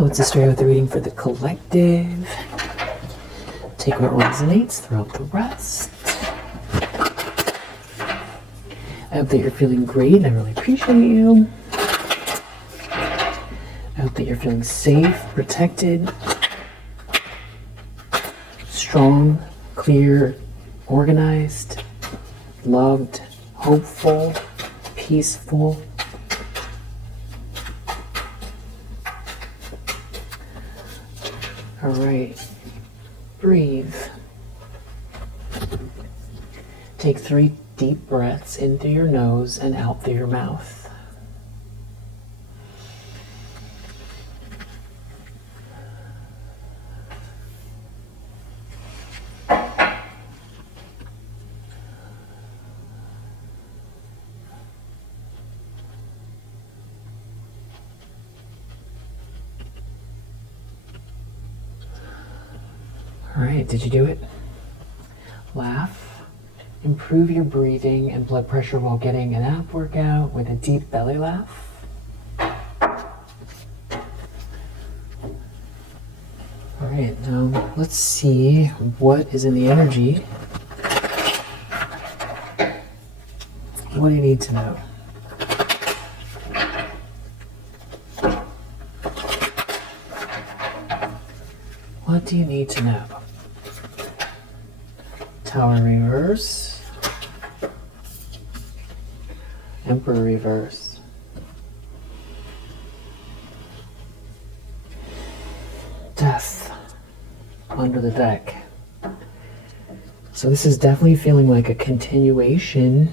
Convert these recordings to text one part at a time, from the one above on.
Hello, it's Australia with the reading for the collective. Take what resonates, throw out the rest. I hope that you're feeling great. I really appreciate you. I hope that you're feeling safe, protected, strong, clear, organized, loved, hopeful, peaceful. All right, breathe. Take 3 deep breaths in through your nose and out through your mouth. All right, did you do it? Laugh. Improve your breathing and blood pressure while getting an ab workout with a deep belly laugh. All right, now let's see what is in the energy. What do you need to know? What do you need to know? Tower reverse. Emperor reverse. Death under the deck. So this is definitely feeling like a continuation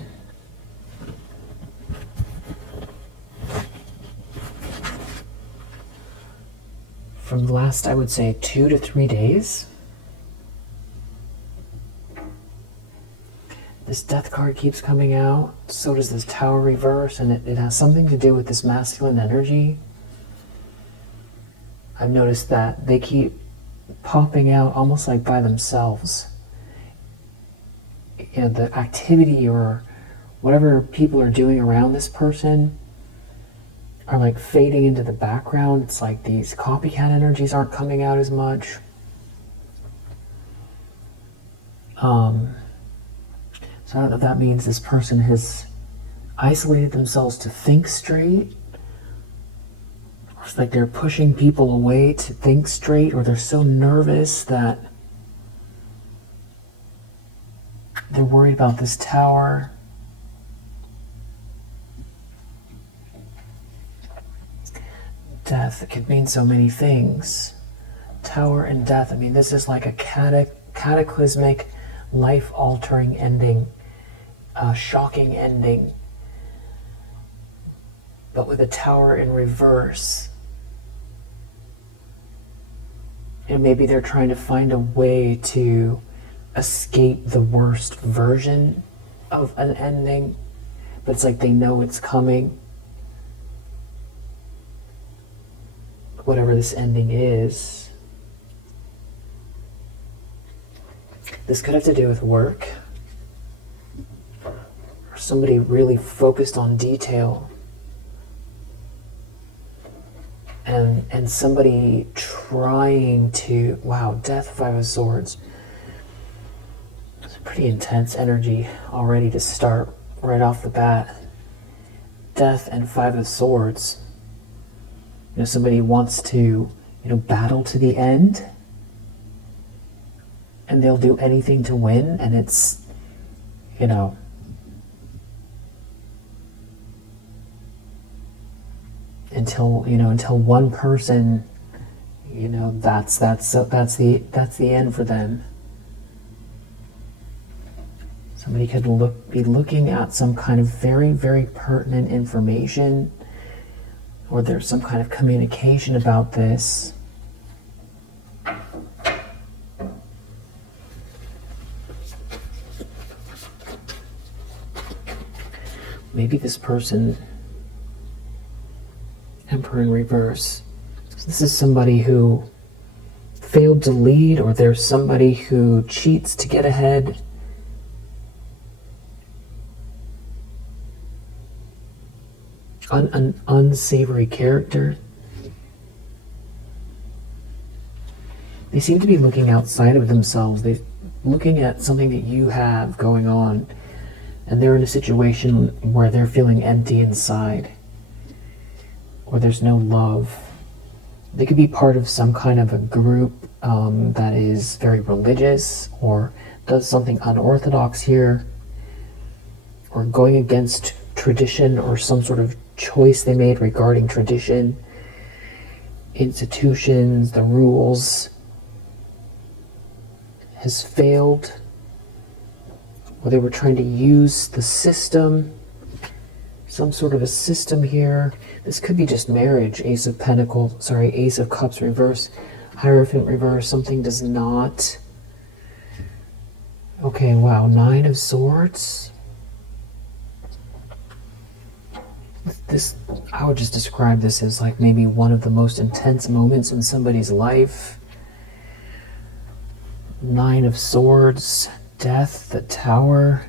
from the last, I would say, 2 to 3 days. This death card keeps coming out, so does this tower reverse, and it has something to do with this masculine energy. I've noticed that they keep popping out almost like by themselves. You know, the activity or whatever people are doing around this person are like fading into the background. It's like these copycat energies aren't coming out as much. So I don't know if that means this person has isolated themselves to think straight. Or it's like they're pushing people away to think straight, or they're so nervous that they're worried about this tower. Death, it could mean so many things. Tower and death, I mean, this is like a cataclysmic, life-altering ending. A shocking ending, but with a tower in reverse. And maybe they're trying to find a way to escape the worst version of an ending, but it's like they know it's coming. Whatever this ending is. This could have to do with work. Somebody really focused on detail, and somebody trying to, wow, death, 5 of swords. It's a pretty intense energy already to start right off the bat. Death and 5 of swords. You know, somebody wants to, battle to the end, and they'll do anything to win, and it's, until one person, that's the end for them. Somebody could be looking at some kind of very, very pertinent information, or there's some kind of communication about this. Maybe this person, Emperor in reverse. So this is somebody who failed to lead, or there's somebody who cheats to get ahead. An unsavory character. they seem to be looking outside of themselves. They're looking at something that you have going on, and they're in a situation where they're feeling empty inside, or there's no love. They could be part of some kind of a group that is very religious, or does something unorthodox here, or going against tradition, or some sort of choice they made regarding tradition, institutions, the rules, has failed, or they were trying to use the system, some sort of a system here. This could be just marriage. Ace of Cups reverse, Hierophant reverse. Something does not. Okay, wow, 9 of Swords. This, I would just describe this as like maybe one of the most intense moments in somebody's life. 9 of Swords, Death, the Tower,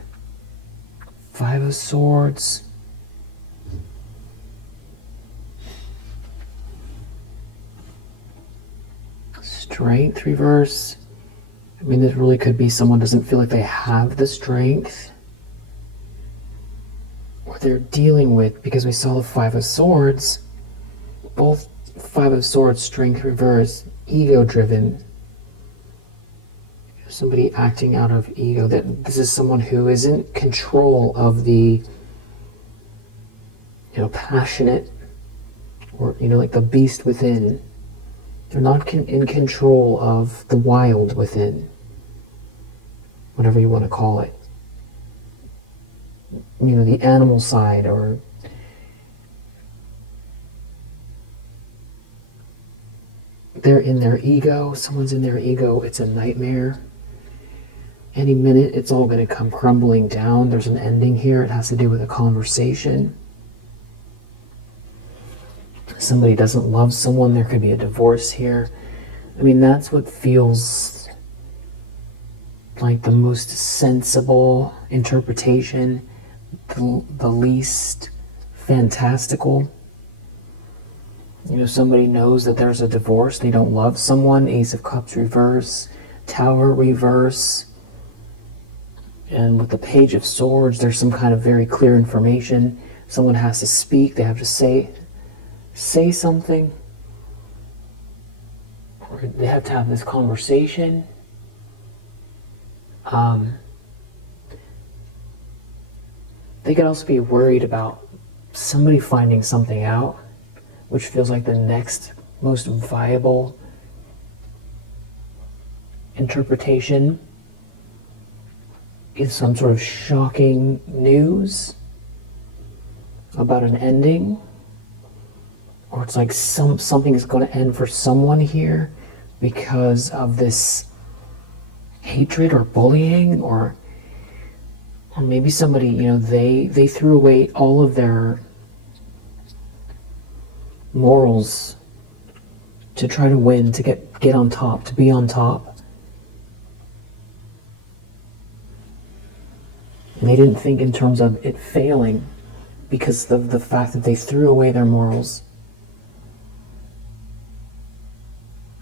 5 of Swords. Strength reverse. I mean, this really could be someone doesn't feel like they have the strength, or they're dealing with, because we saw the 5 of Swords, both 5 of Swords, strength reverse, ego driven. Somebody acting out of ego, that this is someone who is in control of the, passionate, or, like the beast within. They're not in control of the wild within, whatever you want to call it. The animal side, or they're in their ego. Someone's in their ego. It's a nightmare. Any minute, it's all going to come crumbling down. There's an ending here. It has to do with a conversation. Somebody doesn't love someone. There could be a divorce here. I mean, that's what feels like the most sensible interpretation, the least fantastical. Somebody knows that there's a divorce. They don't love someone. Ace of Cups reverse, Tower reverse. And with the Page of Swords, there's some kind of very clear information. Someone has to speak. They have to say something. Or they have to have this conversation. They could also be worried about somebody finding something out, which feels like the next most viable interpretation is some sort of shocking news about an ending, or it's like something is going to end for someone here because of this hatred or bullying, or maybe somebody, they threw away all of their morals to try to win, to get on top, to be on top. And they didn't think in terms of it failing because of the fact that they threw away their morals.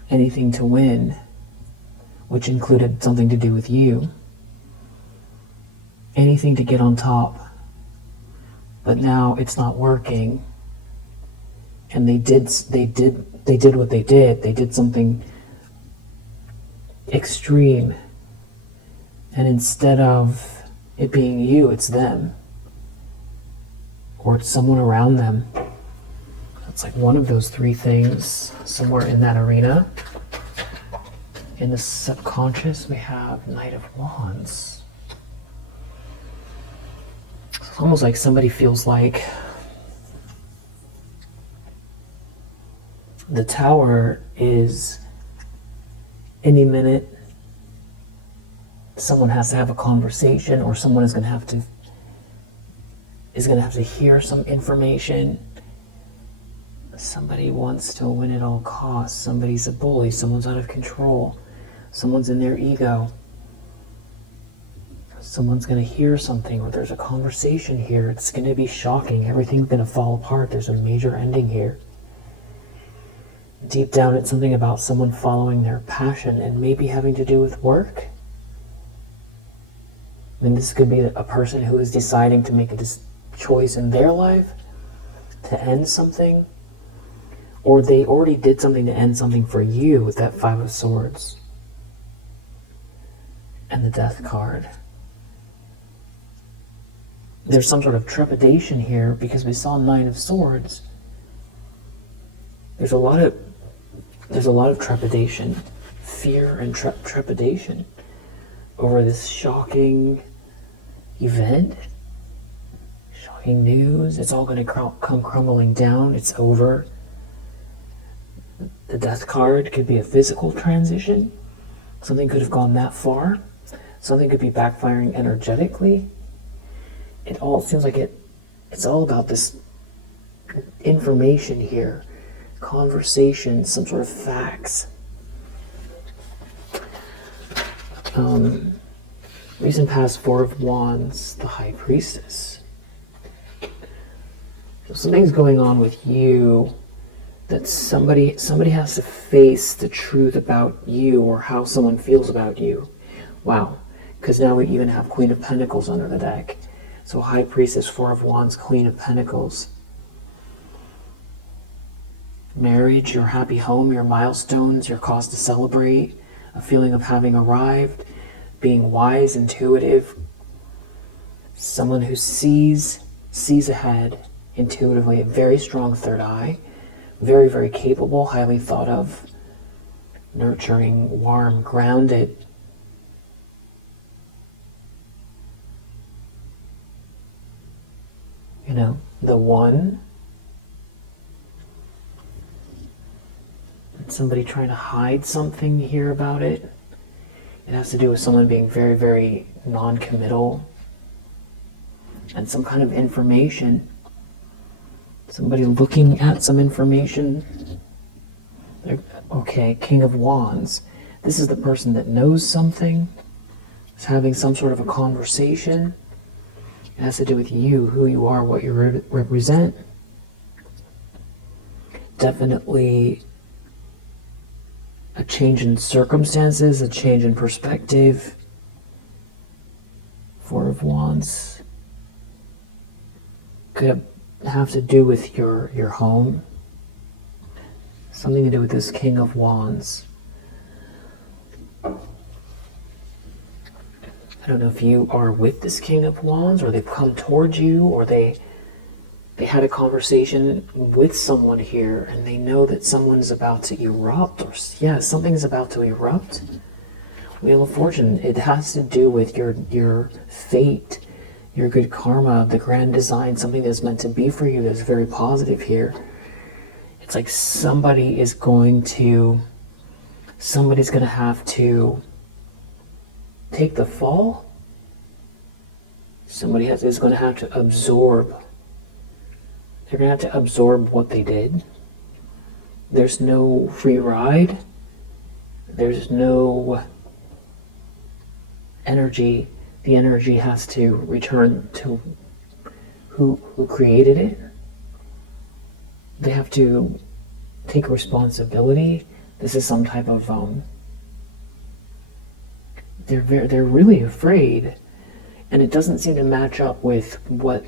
Anything to win, which included something to do with you. Anything to get on top. But now it's not working. And they did what they did. They did something extreme. And instead of it being you, it's them. Or it's someone around them. It's like one of those three things somewhere in that arena. In the subconscious, we have Knight of Wands. It's almost like somebody feels like the Tower is any minute someone has to have a conversation, or someone is going to have to hear some information. Somebody wants to win at all costs. Somebody's a bully. Someone's out of control. Someone's in their ego. Someone's going to hear something, or there's a conversation here. It's going to be shocking. Everything's going to fall apart. There's a major ending here. Deep down, it's something about someone following their passion and maybe having to do with work. I mean, this could be a person who is deciding to make a choice in their life to end something, or they already did something to end something for you with that Five of Swords and the Death card. There's some sort of trepidation here because we saw Nine of Swords. There's a lot of trepidation, fear and trepidation over this shocking event, shocking news. It's all going to come crumbling down. It's over. The Death card could be a physical transition. Something could have gone that far. Something could be backfiring energetically. It all seems like it's all about this information here. Conversation, some sort of facts. Recent past, Four of Wands, the High Priestess. So something's going on with you that somebody has to face the truth about you or how someone feels about you. Wow, because now we even have Queen of Pentacles under the deck. So High Priestess, Four of Wands, Queen of Pentacles. Marriage, your happy home, your milestones, your cause to celebrate, a feeling of having arrived, being wise, intuitive, someone who sees ahead intuitively, a very strong third eye, very, very capable, highly thought of, nurturing, warm, grounded. You know, the one. Somebody trying to hide something here about it. It has to do with someone being very, very non-committal. And some kind of information. Somebody looking at some information. Okay, King of Wands. This is the person that knows something. Is having some sort of a conversation. It has to do with you, who you are, what you represent. Definitely a change in circumstances, a change in perspective. Four of Wands could have to do with your home. Something to do with this King of Wands. I don't know if you are with this King of Wands, or they've come towards you, or they had a conversation with someone here and they know that someone's about to erupt, or something's about to erupt. Wheel of Fortune, it has to do with your fate, your good karma, the grand design, something that's meant to be for you that's very positive here. It's like somebody's going to have to take the fall. Somebody is going to have to absorb. They're going to have to absorb what they did. There's no free ride. There's no energy. The energy has to return to who created it. They have to take responsibility. This is some type of they're really afraid, and it doesn't seem to match up with what.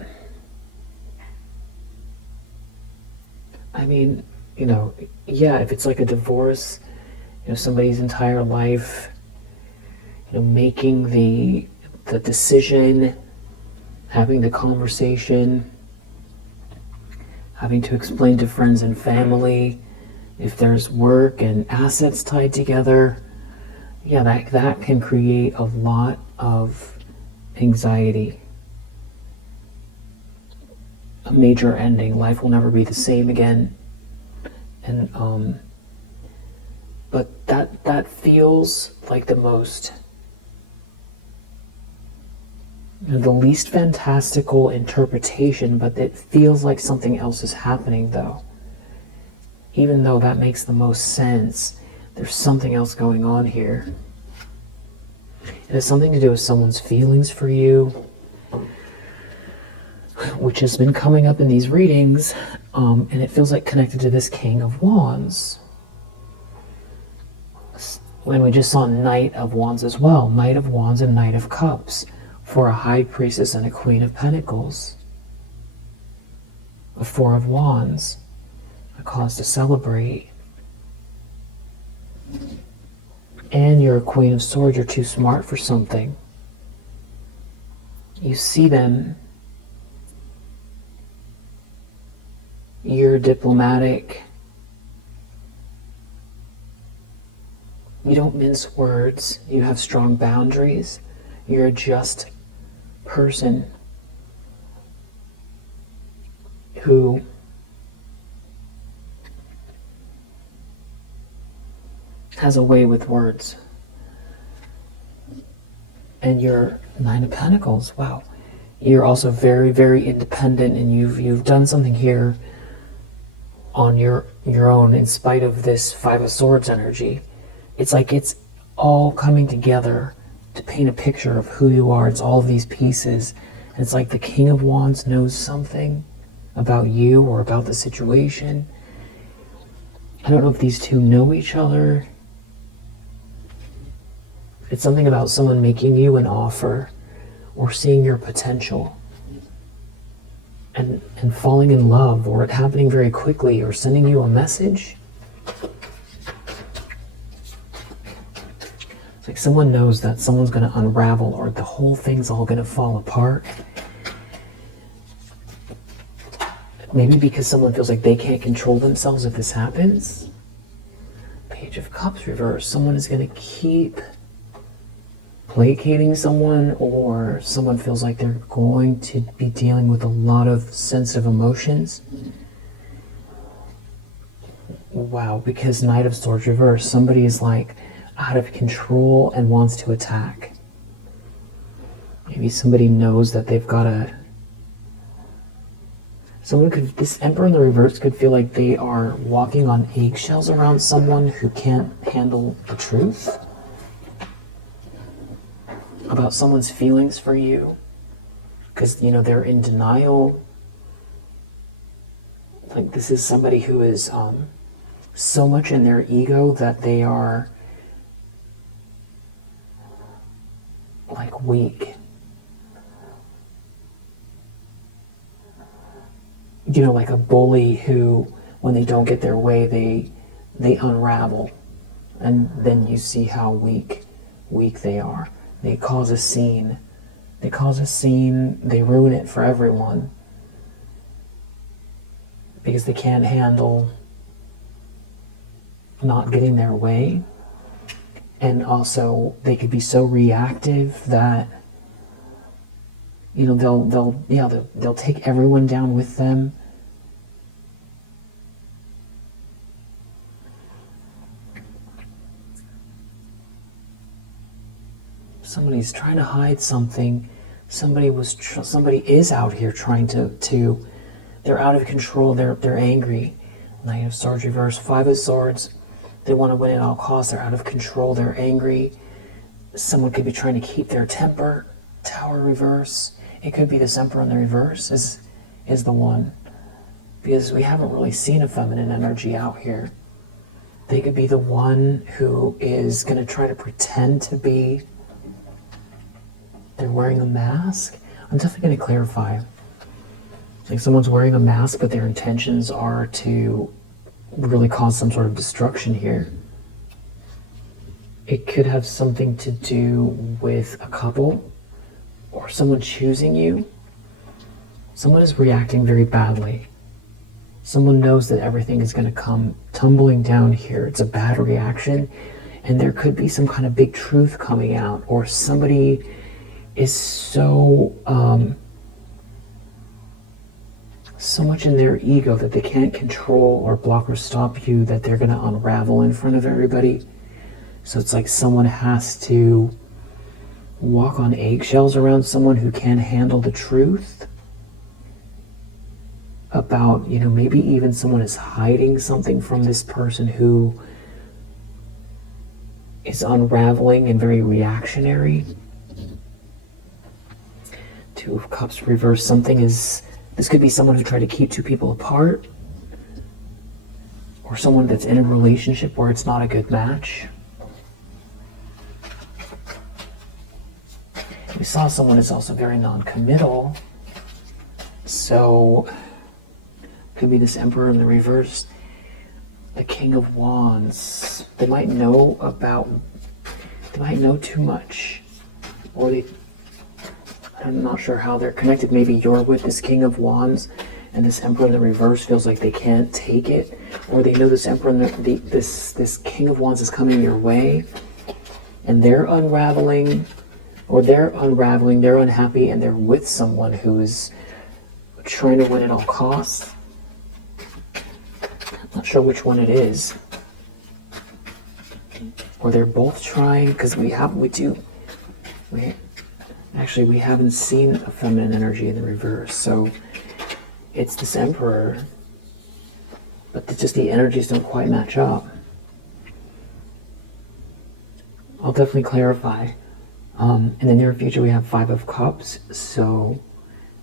I mean, if it's like a divorce, somebody's entire life, making the decision, having the conversation, having to explain to friends and family, if there's work and assets tied together, that can create a lot of anxiety. A major ending. Life will never be the same again. And but that feels like the most, the least fantastical interpretation, but it feels like something else is happening though. Even though that makes the most sense, there's something else going on here. It has something to do with someone's feelings for you, which has been coming up in these readings, and it feels like connected to this King of Wands. And we just saw Knight of Wands as well. Knight of Wands and Knight of Cups for a High Priestess and a Queen of Pentacles. A Four of Wands, a cause to celebrate. And you're a Queen of Swords. You're too smart for something. You see them. You're diplomatic. You don't mince words. You have strong boundaries. You're a just person who has a way with words. And you're Nine of Pentacles. Wow. You're also very, very independent, and you've done something here on your own in spite of this Five of Swords energy. It's like it's all coming together to paint a picture of who you are. It's all of these pieces. And it's like the King of Wands knows something about you or about the situation. I don't know if these two know each other. It's something about someone making you an offer or seeing your potential and falling in love, or it happening very quickly, or sending you a message. It's like someone knows that someone's going to unravel, or the whole thing's all going to fall apart. Maybe because someone feels like they can't control themselves if this happens. Page of Cups reverse. Someone is going to keep placating someone, or someone feels like they're going to be dealing with a lot of sensitive emotions. Wow, because Knight of Swords reverse, somebody is like out of control and wants to attack. Maybe somebody knows that they've got to... This Emperor in the reverse could feel like they are walking on eggshells around someone who can't handle the truth about someone's feelings for you, because they're in denial. Like this is somebody who is so much in their ego that they are like weak. Like a bully who, when they don't get their way, they unravel, and then you see how weak they are. They cause a scene. They ruin it for everyone. Because they can't handle not getting their way. And also, they could be so reactive that, they'll take everyone down with them. Somebody's trying to hide something. Somebody is out here trying to. They're out of control. They're angry. Knight of Swords reverse. Five of Swords. They want to win at all costs. They're out of control. They're angry. Someone could be trying to keep their temper. Tower reverse. It could be this Emperor in the reverse is the one, because we haven't really seen a feminine energy out here. They could be the one who is going to try to pretend to be. They're wearing a mask. I'm definitely going to clarify. It's like someone's wearing a mask, but their intentions are to really cause some sort of destruction here. It could have something to do with a couple or someone choosing you. Someone is reacting very badly. Someone knows that everything is going to come tumbling down here. It's a bad reaction, and there could be some kind of big truth coming out, or somebody is so much in their ego that they can't control or block or stop you, that they're going to unravel in front of everybody. So it's like someone has to walk on eggshells around someone who can't handle the truth about, maybe even someone is hiding something from this person who is unraveling and very reactionary. Two of Cups reverse. This could be someone who tried to keep two people apart, or someone that's in a relationship where it's not a good match. We saw someone is also very non-committal. So, could be this Emperor in the reverse. The King of Wands. They might know too much. Or I'm not sure how they're connected. Maybe you're with this King of Wands and this Emperor in the reverse feels like they can't take it. Or they know this Emperor, this King of Wands is coming your way and they're unraveling, they're unhappy, and they're with someone who is trying to win at all costs. I'm not sure which one it is. Or they're both trying, because we haven't seen a feminine energy in the reverse. So it's this Emperor, but just the energies don't quite match up. I'll definitely clarify. In the near future, we have Five of Cups. So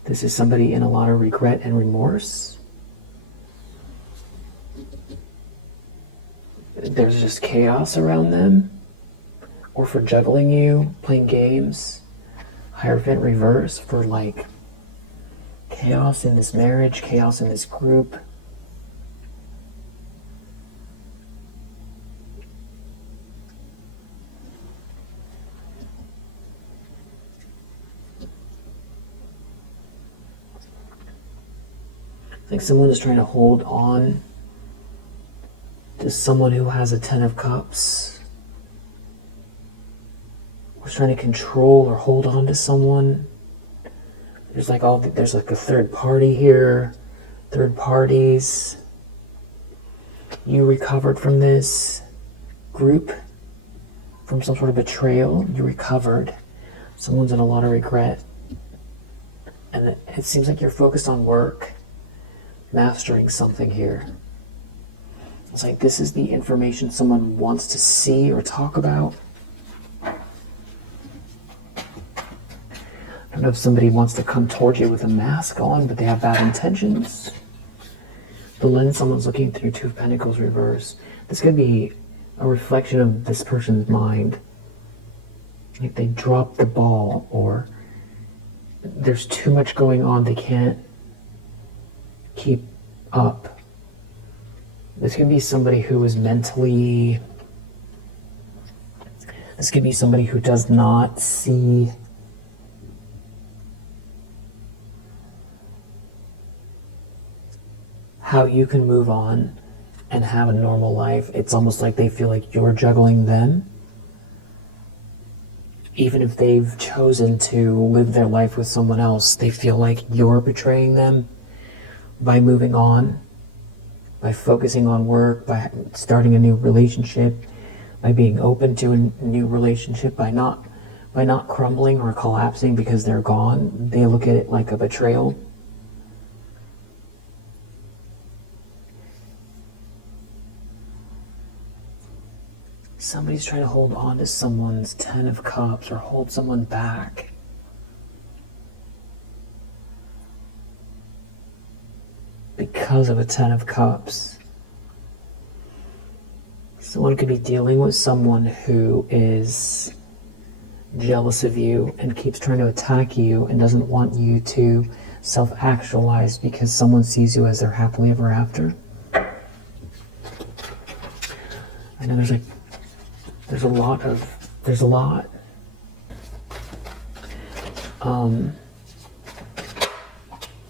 this is somebody in a lot of regret and remorse. There's just chaos around them. Or for juggling you, playing games. Hierophant reverse for like chaos in this marriage, chaos in this group. I think someone is trying to hold on to someone who has a Ten of Cups. Or trying to control or hold on to someone. There's like a third party here. Third parties. You recovered from this group, from some sort of betrayal. You recovered. Someone's in a lot of regret. And it seems like you're focused on work. Mastering something here. It's like this is the information someone wants to see or talk about. I don't know if somebody wants to come towards you with a mask on, but they have bad intentions. The lens someone's looking through, Two of Pentacles reverse. This could be a reflection of this person's mind. Like they dropped the ball, or there's too much going on, they can't keep up. This could be somebody who is mentally... This could be somebody who does not see how you can move on and have a normal life. It's almost like they feel like you're juggling them. Even if they've chosen to live their life with someone else, they feel like you're betraying them by moving on, by focusing on work, by starting a new relationship, by being open to a new relationship, by not crumbling or collapsing because they're gone. They look at it like a betrayal. Somebody's trying to hold on to someone's Ten of Cups or hold someone back. Because of a Ten of Cups. Someone could be dealing with someone who is jealous of you and keeps trying to attack you and doesn't want you to self-actualize because someone sees you as their happily ever after. I know there's a lot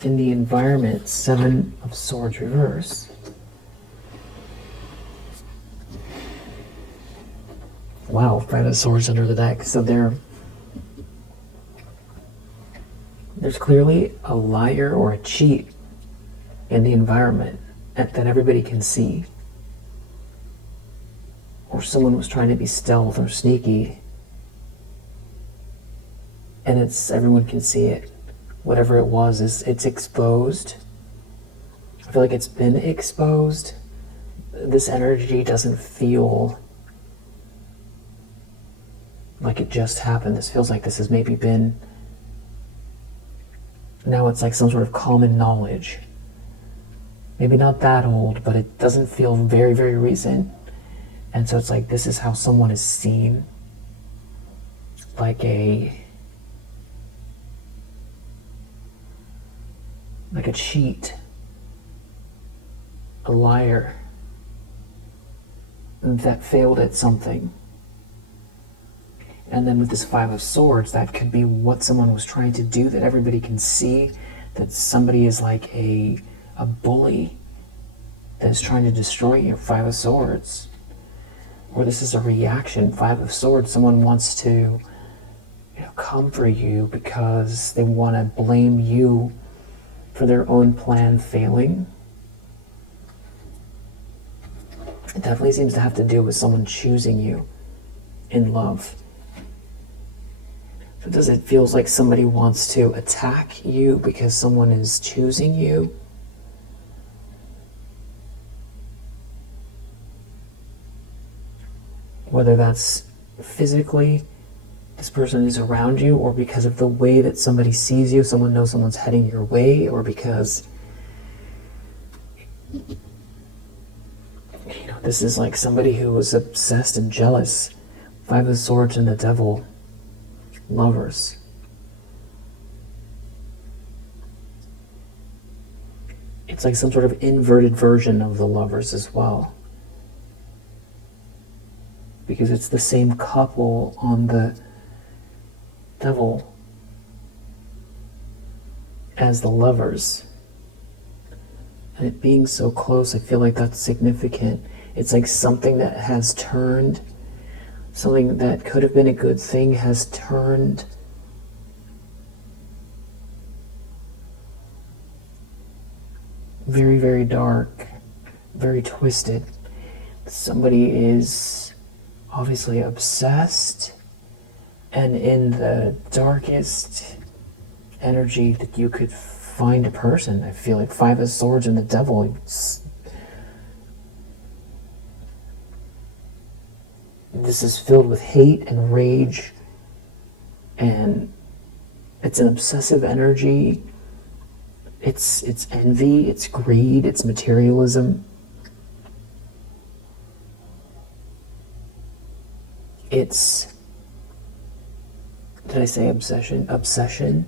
in the environment. Seven of Swords reverse. Wow, Five of Swords under the deck. So there's clearly a liar or a cheat in the environment that everybody can see. Or someone was trying to be stealth or sneaky, and everyone can see it. Whatever it was, it's exposed. I feel like it's been exposed. This energy doesn't feel like it just happened. This feels like this has maybe been... Now it's like some sort of common knowledge. Maybe not that old, but it doesn't feel very, very recent. And so it's like this is how someone is seen. Like a like a cheat, a liar that failed at something. And then with this Five of Swords, that could be what someone was trying to do, that everybody can see, that somebody is like a bully that's trying to destroy you. Five of Swords. Or this is a reaction. Five of Swords, someone wants to come for you because they want to blame you for their own plan failing. It definitely seems to have to do with someone choosing you in love. So does it feels like somebody wants to attack you because someone is choosing you? Whether that's physically, this person is around you, or because of the way that somebody sees you, someone knows someone's heading your way, or because this is like somebody who was obsessed and jealous. Five of Swords and the Devil. Lovers. It's like some sort of inverted version of the Lovers as well. Because it's the same couple on the Devil as the Lovers. And it being so close, I feel like that's significant. It's like something that has turned, something that could have been a good thing has turned very, very dark, very twisted. Somebody is obviously obsessed and in the darkest energy that you could find a person. I feel like Five of Swords and the Devil. This is filled with hate and rage, and it's an obsessive energy. It's envy, it's greed, it's materialism. It's, did I say obsession? Obsession?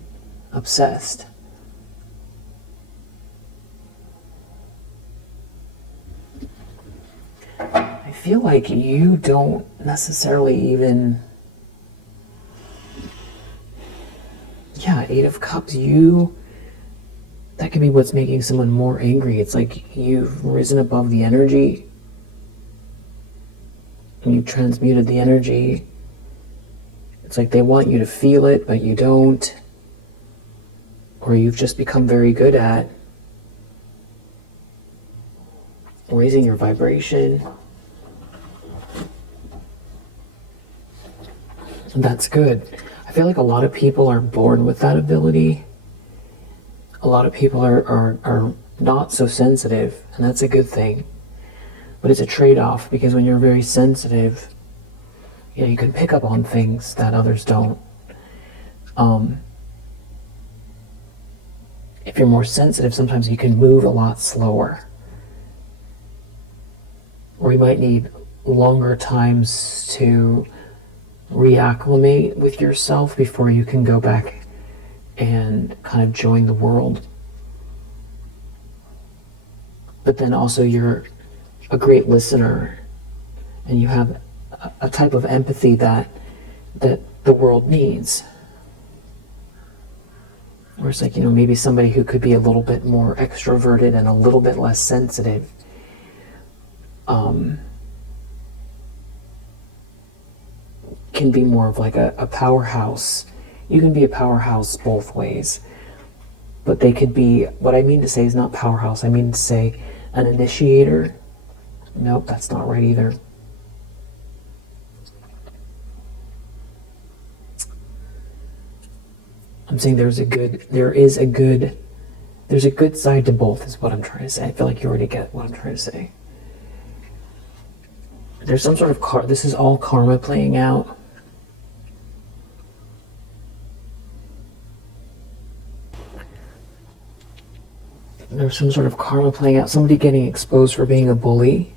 Obsessed. I feel like you don't necessarily even... Yeah, Eight of Cups, that could be what's making someone more angry. It's like you've risen above the energy and you've transmuted the energy. It's like they want you to feel it, but you don't. Or you've just become very good at raising your vibration. And that's good. I feel like a lot of people are born with that ability. A lot of people are not so sensitive, and that's a good thing. But it's a trade-off, because when you're very sensitive, you can pick up on things that others don't. If you're more sensitive, sometimes you can move a lot slower. Or you might need longer times to reacclimate with yourself before you can go back and kind of join the world. But then also you're a great listener, and you have a type of empathy that the world needs. Where it's like, maybe somebody who could be a little bit more extroverted and a little bit less sensitive. Can be more of like a powerhouse. You can be a powerhouse both ways. But they could be, what I mean to say is not powerhouse, I mean to say an initiator. Nope, that's not right either. I'm saying there's a good side to both, is what I'm trying to say. I feel like you already get what I'm trying to say. There's some sort of this is all karma playing out. There's some sort of karma playing out. Somebody getting exposed for being a bully.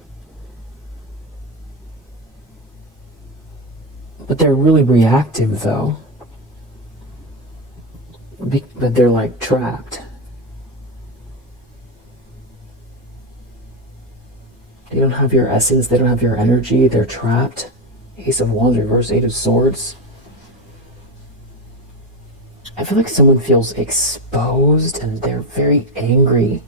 But they're really reactive, though. But they're like trapped. don't have your essence, they don't have your energy, they're trapped. Ace of Wands reverse, Eight of Swords. I feel like someone feels exposed and they're very angry.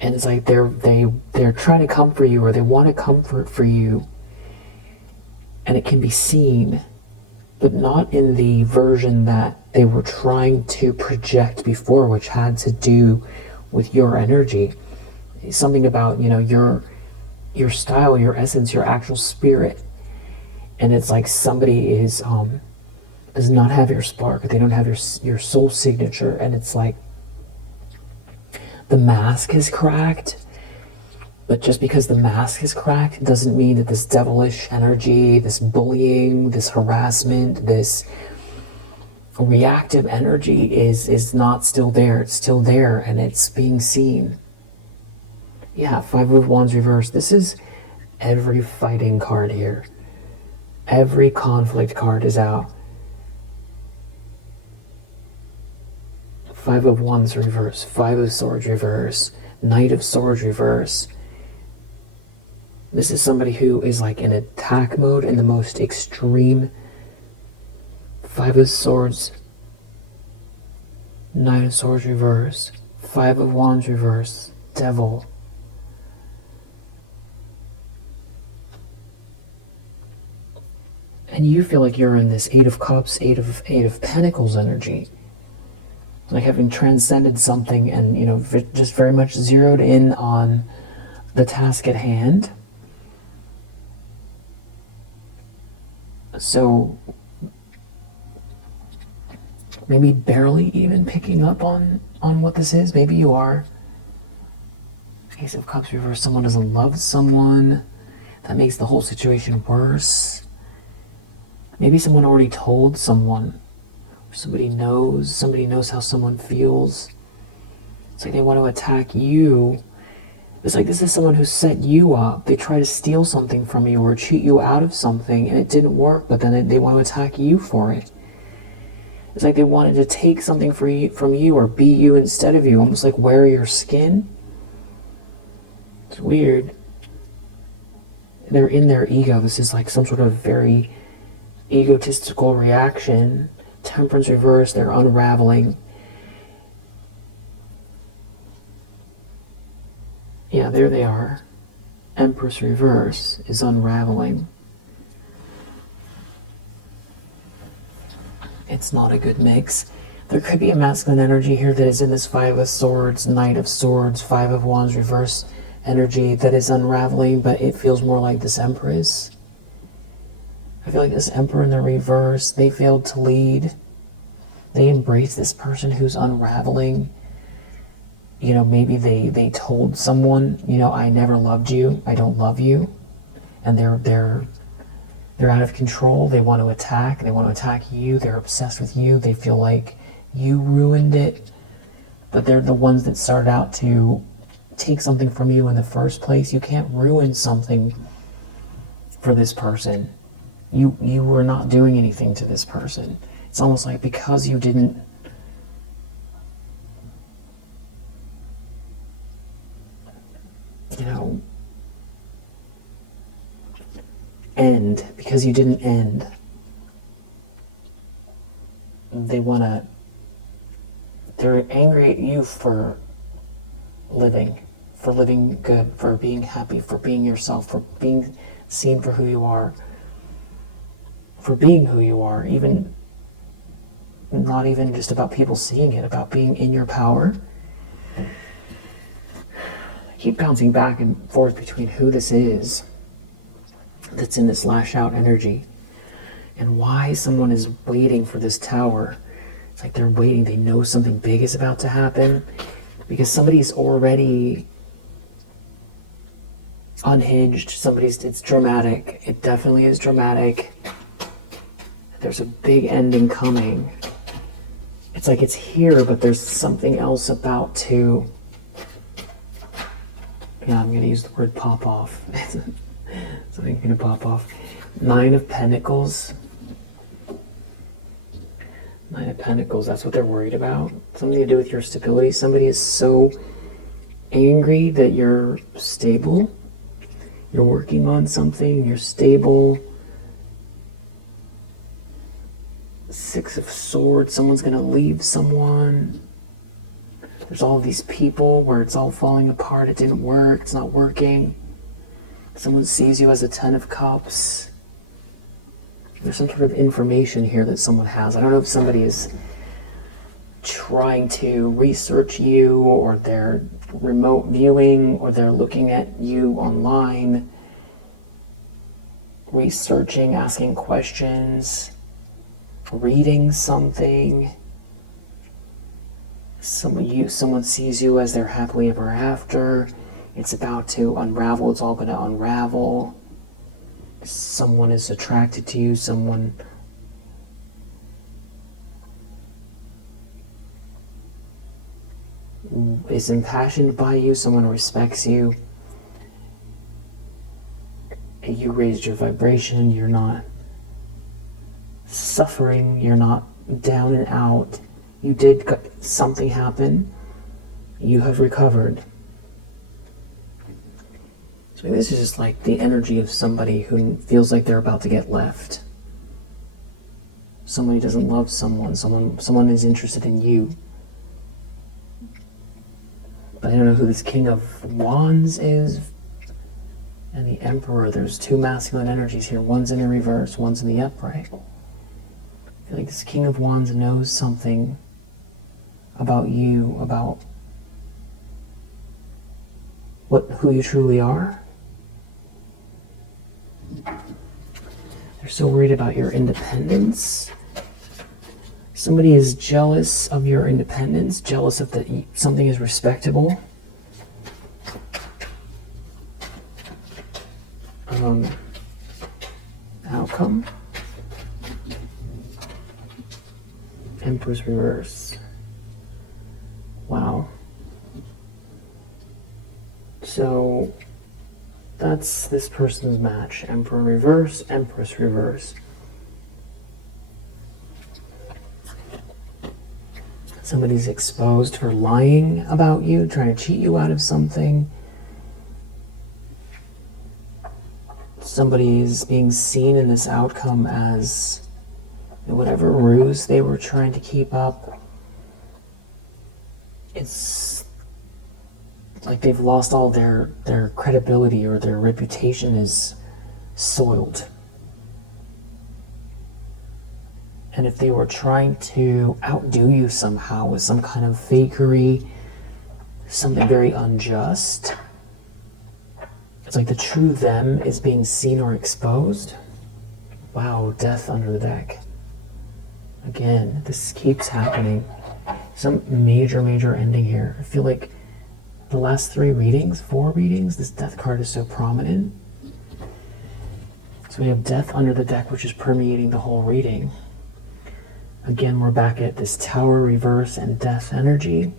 And it's like they're trying to comfort you, or they want to comfort for you. And it can be seen, but not in the version that they were trying to project before, which had to do with your energy. Something about, you know, your style, your essence, your actual spirit. And it's like somebody does not have your spark, they don't have your soul signature, and it's like the mask is cracked. But just because the mask is cracked doesn't mean that this devilish energy, this bullying, this harassment, this reactive energy is not still there. It's still there, and it's being seen. Yeah, Five of Wands reversed. This is every fighting card here. Every conflict card is out. Five of Wands reverse, Five of Swords reverse, Knight of Swords reverse. This is somebody who is like in attack mode in the most extreme. Five of Swords, Knight of Swords reverse, Five of Wands reverse, Devil. And you feel like you're in this Eight of Cups, Eight of Pentacles energy. Like having transcended something and, you know, just very much zeroed in on the task at hand. So maybe barely even picking up on what this is. Maybe you are. Ace of Cups reverse. Someone doesn't love someone. That makes the whole situation worse. Maybe someone already told someone. Somebody knows how someone feels. It's like they want to attack you. It's like this is someone who set you up. They try to steal something from you or cheat you out of something, and it didn't work, but then they want to attack you for it. It's like they wanted to take something from you or be you instead of you, almost like wear your skin. It's weird. They're in their ego. This is like some sort of very egotistical reaction. Temperance reverse, they're unraveling. Yeah, there they are. Empress reverse is unraveling. It's not a good mix. There could be a masculine energy here that is in this Five of Swords, Knight of Swords, Five of Wands reverse energy that is unraveling, but it feels more like this Empress. I feel like this Emperor in the reverse, they failed to lead. They embrace this person who's unraveling. You know, maybe they told someone, you know, I never loved you, I don't love you. And they're out of control. They want to attack you, they're obsessed with you, they feel like you ruined it. But they're the ones that started out to take something from you in the first place. You can't ruin something for this person. You were not doing anything to this person. It's almost like because you didn't end, they're angry at you for living good, for being happy, for being yourself, for being seen for who you are, for being who you are, even not even just about people seeing it, about being in your power. I keep bouncing back and forth between who this is that's in this lash out energy and why someone is waiting for this Tower. It's like they're waiting, they know something big is about to happen because somebody's already unhinged, it's dramatic. It definitely is dramatic. There's a big ending coming. It's like it's here, but there's something else about to, I'm going to use the word pop off. Something's going to pop off. Nine of Pentacles. Nine of Pentacles, that's what they're worried about. Something to do with your stability. Somebody is so angry that you're stable. You're working on something, you're stable. Six of Swords, someone's going to leave someone. There's all these people where it's all falling apart. It didn't work, it's not working. Someone sees you as a Ten of Cups. There's some sort of information here that someone has. I don't know if somebody is trying to research you, or they're remote viewing, or they're looking at you online, researching, asking questions, reading something. Someone sees you as their happily ever after. It's about to unravel. It's all going to unravel. Someone is attracted to you. Someone is impassioned by you. Someone respects you. You raised your vibration. You're not suffering. You're not down and out. You did something happen. You have recovered. So this is just like the energy of somebody who feels like they're about to get left. Somebody doesn't love someone. Someone is interested in you. But I don't know who this King of Wands is. And the Emperor. There's two masculine energies here. One's in the reverse, one's in the upright. I feel like this King of Wands knows something about you, about who you truly are. They're so worried about your independence. Somebody is jealous of your independence, jealous of that something is respectable. Outcome. Empress reverse. Wow. So that's this person's match. Emperor reverse, Empress reverse. Somebody's exposed for lying about you, trying to cheat you out of something. Somebody is being seen in this outcome as whatever ruse they were trying to keep up. It's like they've lost all their credibility, or their reputation is soiled. And if they were trying to outdo you somehow with some kind of fakery, something very unjust, it's like the true them is being seen or exposed. Wow, death under the deck. Again, this keeps happening. Some major ending here. I feel like the last four readings, this death card is so prominent. So we have death under the deck, which is permeating the whole reading. Again, we're back at this Tower reverse and death energy.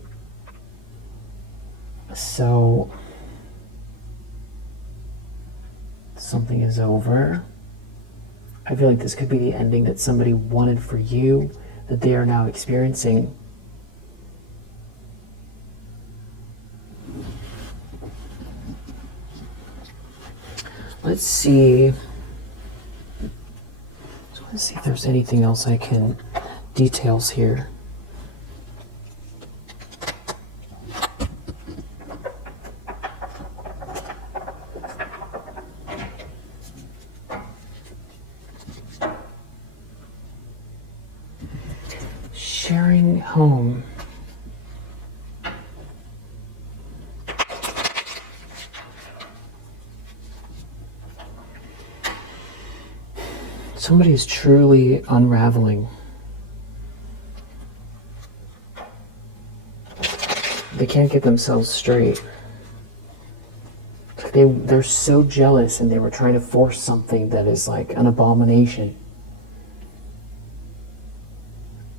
So something is over. I feel like this could be the ending that somebody wanted for you, that they are now experiencing. Let's see. So let's see if there's anything else I can details here. Sharing home. Somebody is truly unraveling. They can't get themselves straight. They're so jealous, and they were trying to force something that is like an abomination.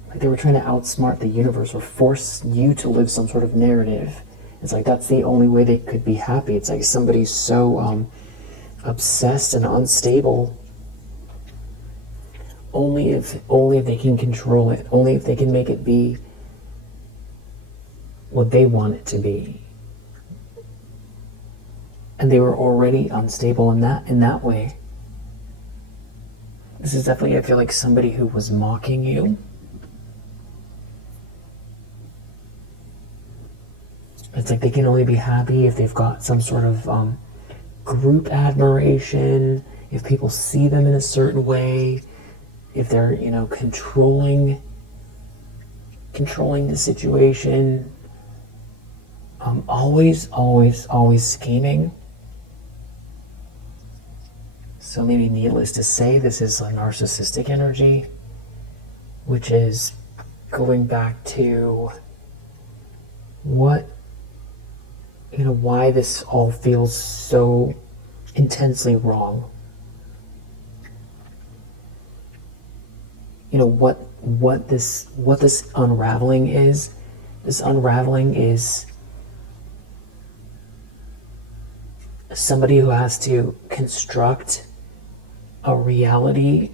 Like they were trying to outsmart the universe, or force you to live some sort of narrative. It's like that's the only way they could be happy. It's like somebody's so obsessed and unstable only if they can control it, only if they can make it be what they want it to be. And they were already unstable in that way. This is definitely, I feel like, somebody who was mocking you. It's like they can only be happy if they've got some sort of group admiration, if people see them in a certain way, if they're, controlling the situation. Always scheming. So maybe needless to say, this is a narcissistic energy, which is going back to why this all feels so intensely wrong. What this unraveling is. This unraveling is somebody who has to construct a reality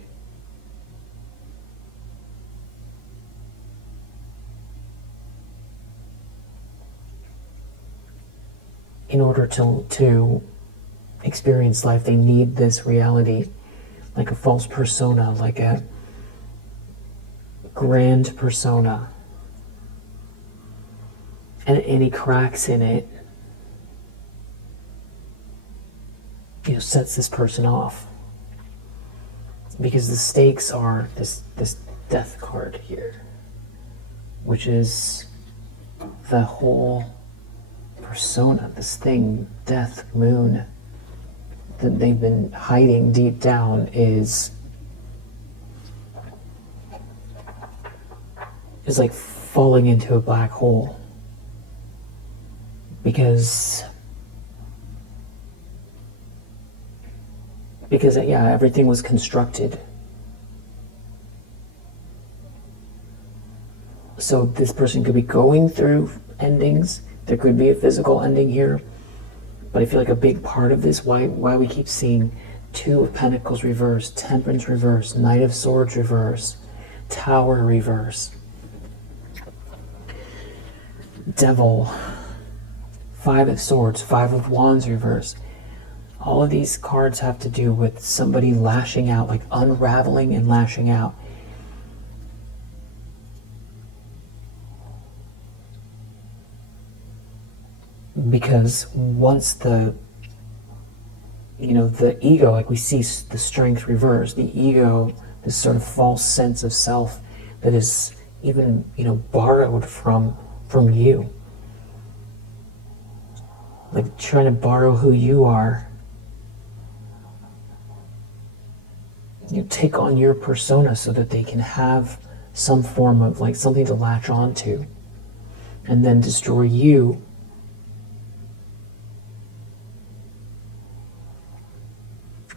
in order to experience life. They need this reality, like a false persona, like a grand persona, and any cracks in it, sets this person off, because the stakes are this death card here, which is the whole persona, this thing, death, moon, that they've been hiding deep down is like falling into a black hole. Because everything was constructed. So this person could be going through endings. There could be a physical ending here. But I feel like a big part of this, why we keep seeing Two of Pentacles reverse, Temperance reverse, Knight of Swords reverse, Tower reverse, Devil, Five of Swords, Five of Wands reverse. All of these cards have to do with somebody lashing out, like unraveling and lashing out. Because once the ego, like we see the strength reverse, the ego, this sort of false sense of self that is even, borrowed from you. Like trying to borrow who you are. You take on your persona so that they can have some form of like something to latch onto, and then destroy you.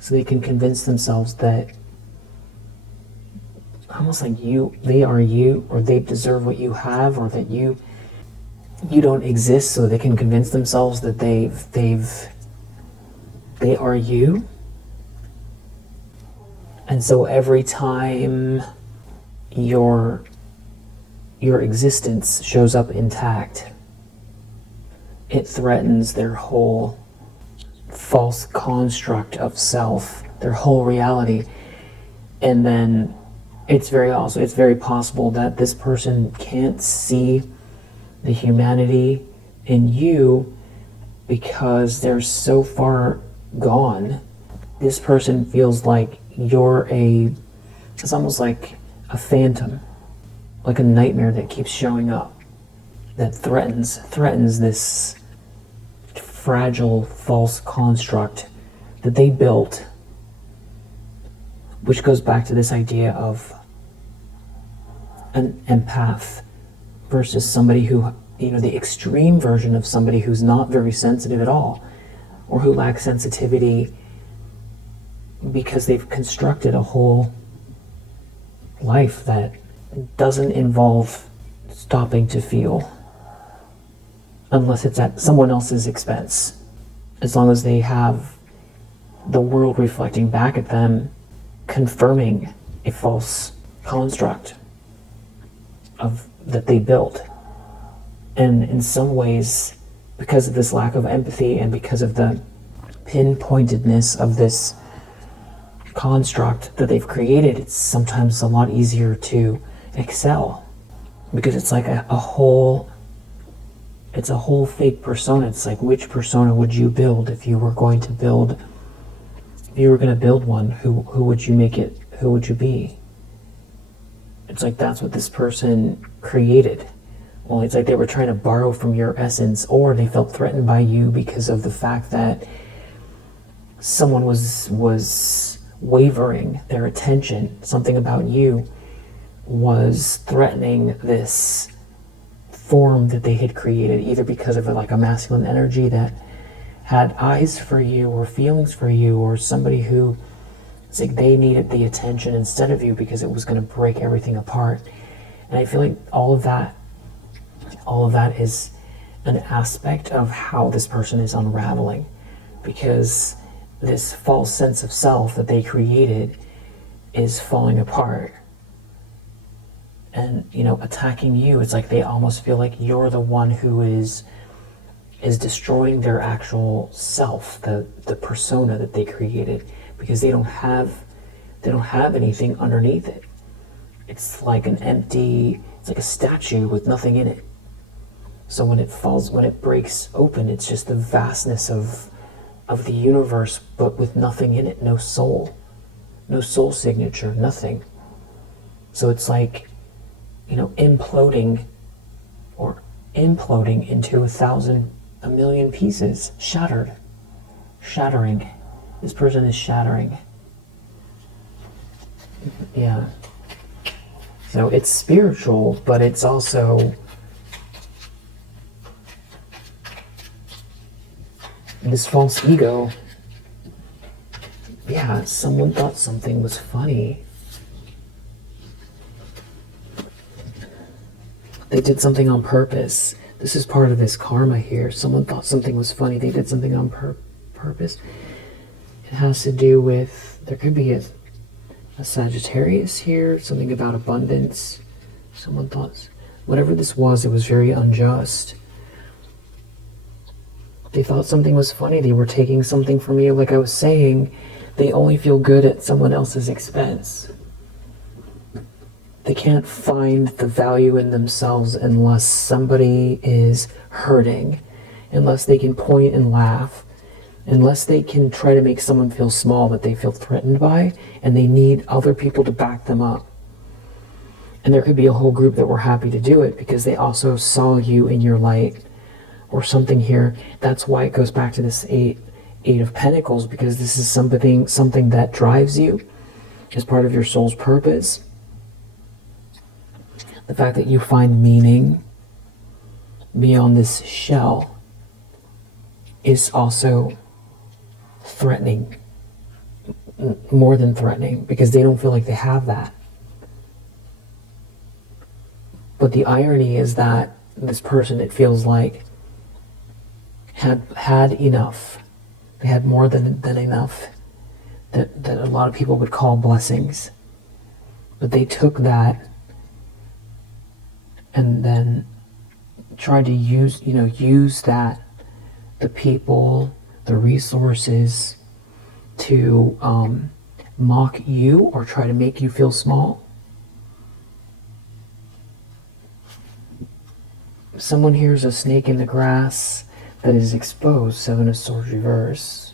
So they can convince themselves that almost like they are you, or they deserve what you have, or that you don't exist, so they can convince themselves that they are you. And so every time your existence shows up intact, it threatens their whole false construct of self, their whole reality. And then it's very possible that this person can't see the humanity in you because they're so far gone. This person feels like it's almost like a phantom, like a nightmare that keeps showing up, that threatens this fragile false construct that they built, which goes back to this idea of an empath versus somebody who, the extreme version of somebody who's not very sensitive at all, or who lacks sensitivity because they've constructed a whole life that doesn't involve stopping to feel, unless it's at someone else's expense. As long as they have the world reflecting back at them, confirming a false construct of that they built. And in some ways, because of this lack of empathy and because of the pinpointedness of this construct that they've created, it's sometimes a lot easier to excel, because it's like a whole fake persona. It's like, which persona would you build if you were going to build one? Who would you make it? Who would you be? It's like, that's what this person created. Well, it's like they were trying to borrow from your essence, or they felt threatened by you because of the fact that someone was wavering their attention. Something about you was threatening this form that they had created, either because of like a masculine energy that had eyes for you or feelings for you, or somebody who, it's like they needed the attention instead of you because it was going to break everything apart. And I feel like all of that is an aspect of how this person is unraveling, because this false sense of self that they created is falling apart. And, attacking you, it's like they almost feel like you're the one who is destroying their actual self, the persona that they created, because they don't have anything underneath it. It's like it's like a statue with nothing in it. So when it breaks open, it's just the vastness of the universe, but with nothing in it, no soul signature, nothing. So it's like, imploding into a million pieces, shattering. This person is shattering. Yeah. So it's spiritual, but it's also this false ego. Yeah, someone thought something was funny. They did something on purpose. This is part of this karma here. Someone thought something was funny. They did something on purpose. It has to do with, there could be a Sagittarius here, something about abundance. Someone thought, whatever this was, it was very unjust. They thought something was funny. They were taking something from you. Like I was saying, they only feel good at someone else's expense. They can't find the value in themselves unless somebody is hurting, unless they can point and laugh, unless they can try to make someone feel small that they feel threatened by, and they need other people to back them up. And there could be a whole group that were happy to do it because they also saw you in your light or something here. That's why it goes back to this eight of Pentacles, because this is something that drives you as part of your soul's purpose. The fact that you find meaning beyond this shell is also threatening, more than threatening, because they don't feel like they have that. But the irony is that this person, it feels like, had enough. They had more than enough that a lot of people would call blessings. But they took that and then tried to use that, the people, the resources, to mock you or try to make you feel small. Someone hears a snake in the grass that is exposed, Seven of Swords reverse.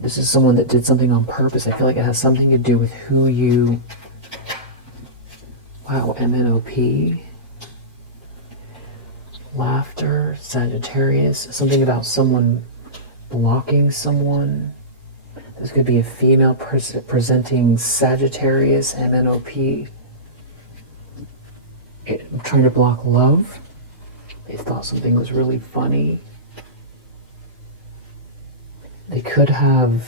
This is someone that did something on purpose. I feel like it has something to do with who you... Wow, MNOP. Laughter, Sagittarius. Something about someone blocking someone. This could be a female presenting Sagittarius, MNOP. Trying to block love. They thought something was really funny. They could have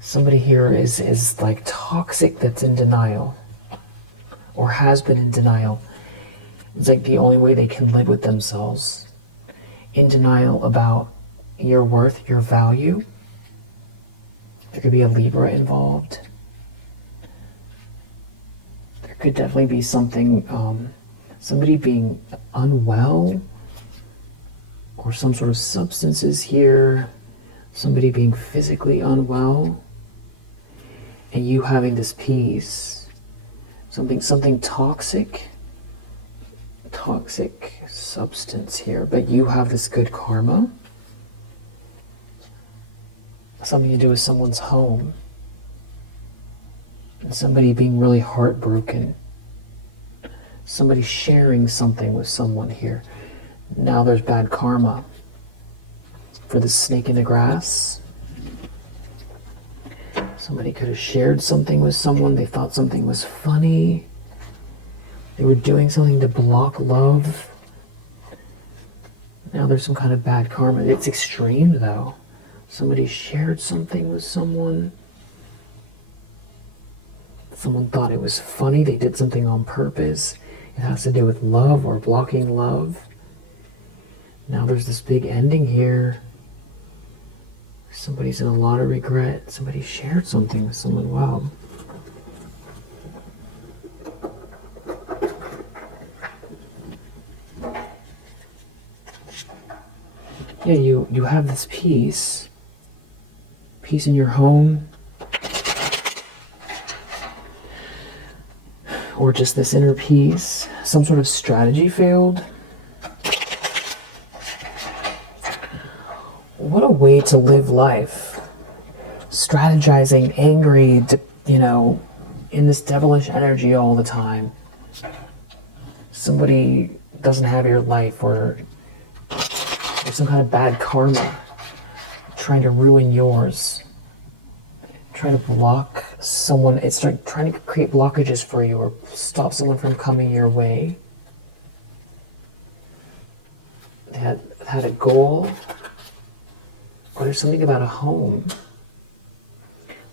somebody here is like toxic, that's in denial or has been in denial. It's like the only way they can live with themselves. In denial about your worth, your value. There could be a Libra involved. There could definitely be something, somebody being unwell, or some sort of substances here. Somebody being physically unwell, and you having this peace. Something toxic substance here, but you have this good karma. Something to do with someone's home. And somebody being really heartbroken. Somebody sharing something with someone here. Now there's bad karma. For the snake in the grass. Somebody could have shared something with someone. They thought something was funny. They were doing something to block love. Now there's some kind of bad karma. It's extreme though. Somebody shared something with someone. Someone thought it was funny. They did something on purpose. It has to do with love or blocking love. Now there's this big ending here. Somebody's in a lot of regret. Somebody shared something with someone. Wow. Yeah, you have this peace. Peace in your home. Or just this inner peace. Some sort of strategy failed. What a way to live life. Strategizing, angry, in this devilish energy all the time. Somebody doesn't have your life, or some kind of bad karma trying to ruin yours. Trying to block someone. It's trying to create blockages for you or stop someone from coming your way. They had a goal. Or there's something about a home.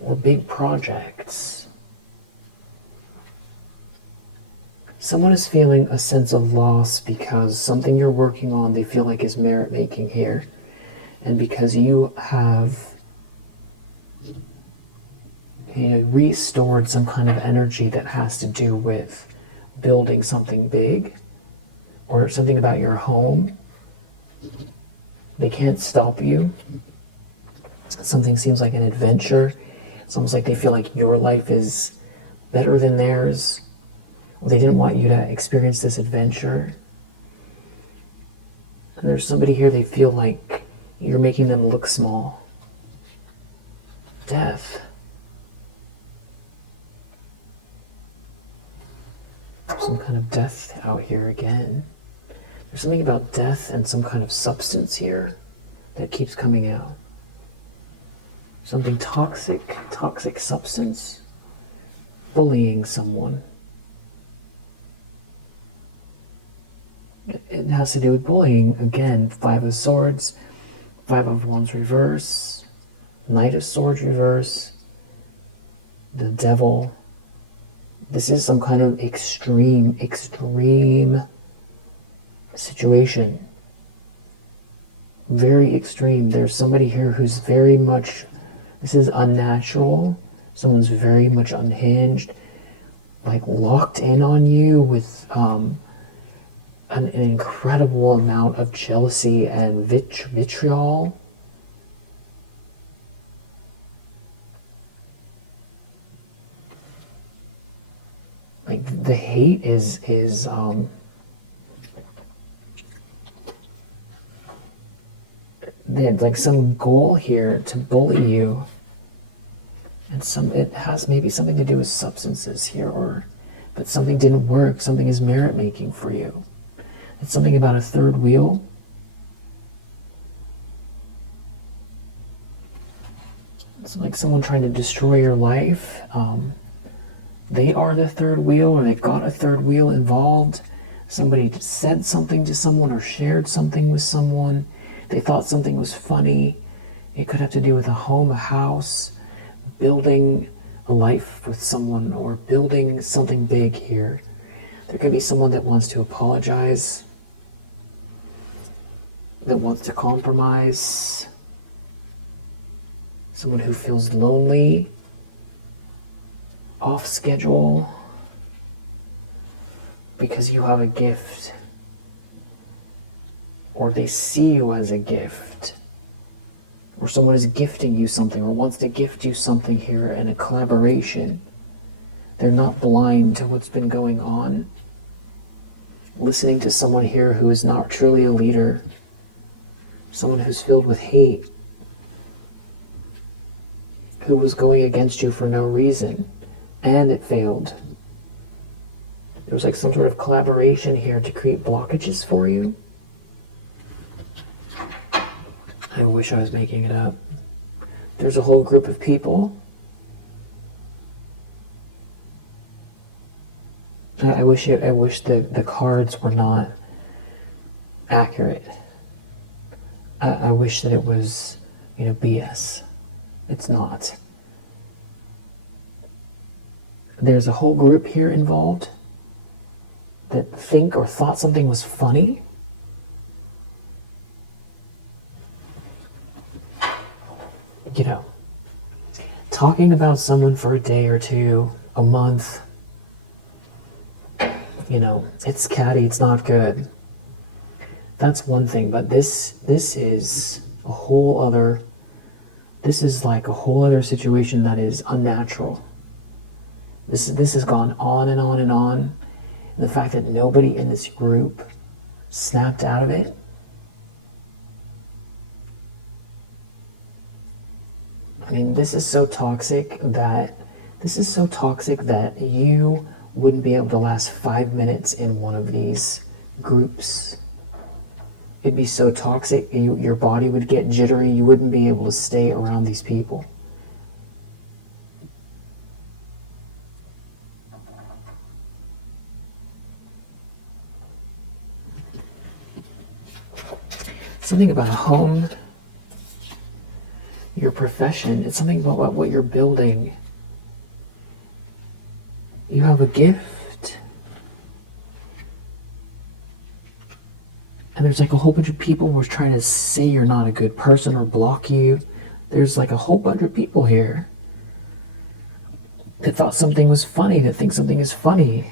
Or big projects. Someone is feeling a sense of loss because something you're working on they feel like is merit making here. And because you have restored some kind of energy that has to do with building something big or something about your home. They can't stop you. Something seems like an adventure. It's almost like they feel like your life is better than theirs. They didn't want you to experience this adventure. And there's somebody here, they feel like you're making them look small. Death. Some kind of death out here again. There's something about death and some kind of substance here that keeps coming out. Something toxic substance. Bullying someone. It has to do with bullying. Again, 5 of Swords, 5 of Wands reverse, Knight of Swords reverse, the Devil. This is some kind of extreme situation. Very extreme. There's somebody here who's very much, this is unnatural. Someone's very much unhinged, like locked in on you with an incredible amount of jealousy and vitriol. Like the hate is they had like some goal here to bully you, and it has maybe something to do with substances here, but something didn't work. Something is merit making for you. It's something about a third wheel. It's like someone trying to destroy your life. They are the third wheel, or they've got a third wheel involved. Somebody said something to someone or shared something with someone. They thought something was funny. It could have to do with a home, a house, building a life with someone, or building something big here. There could be someone that wants to apologize, that wants to compromise. someone who feels lonely, off schedule, because you have a gift, or they see you as a gift, or someone is gifting you something or wants to gift you something here in a collaboration. They're not blind to what's been going on. Listening to someone here who is not truly a leader, someone who's filled with hate, who was going against you for no reason, and it failed. There was like some sort of collaboration here to create blockages for you. I wish I was making it up. There's a whole group of people. I wish the cards were not accurate. I wish that it was, BS. It's not. There's a whole group here involved that think or thought something was funny. Talking about someone for a day or two, a month, it's catty, it's not good. That's one thing, but this is a whole other, this is like a whole other situation that is unnatural. This has gone on and on and on. And the fact that nobody in this group snapped out of it, this is so toxic that you wouldn't be able to last 5 minutes in one of these groups. It'd be so toxic, your body would get jittery, you wouldn't be able to stay around these people. Something about home, your profession, it's something about what you're building. You have a gift. And there's like a whole bunch of people who are trying to say you're not a good person or block you. There's like a whole bunch of people here that thought something was funny, that think something is funny.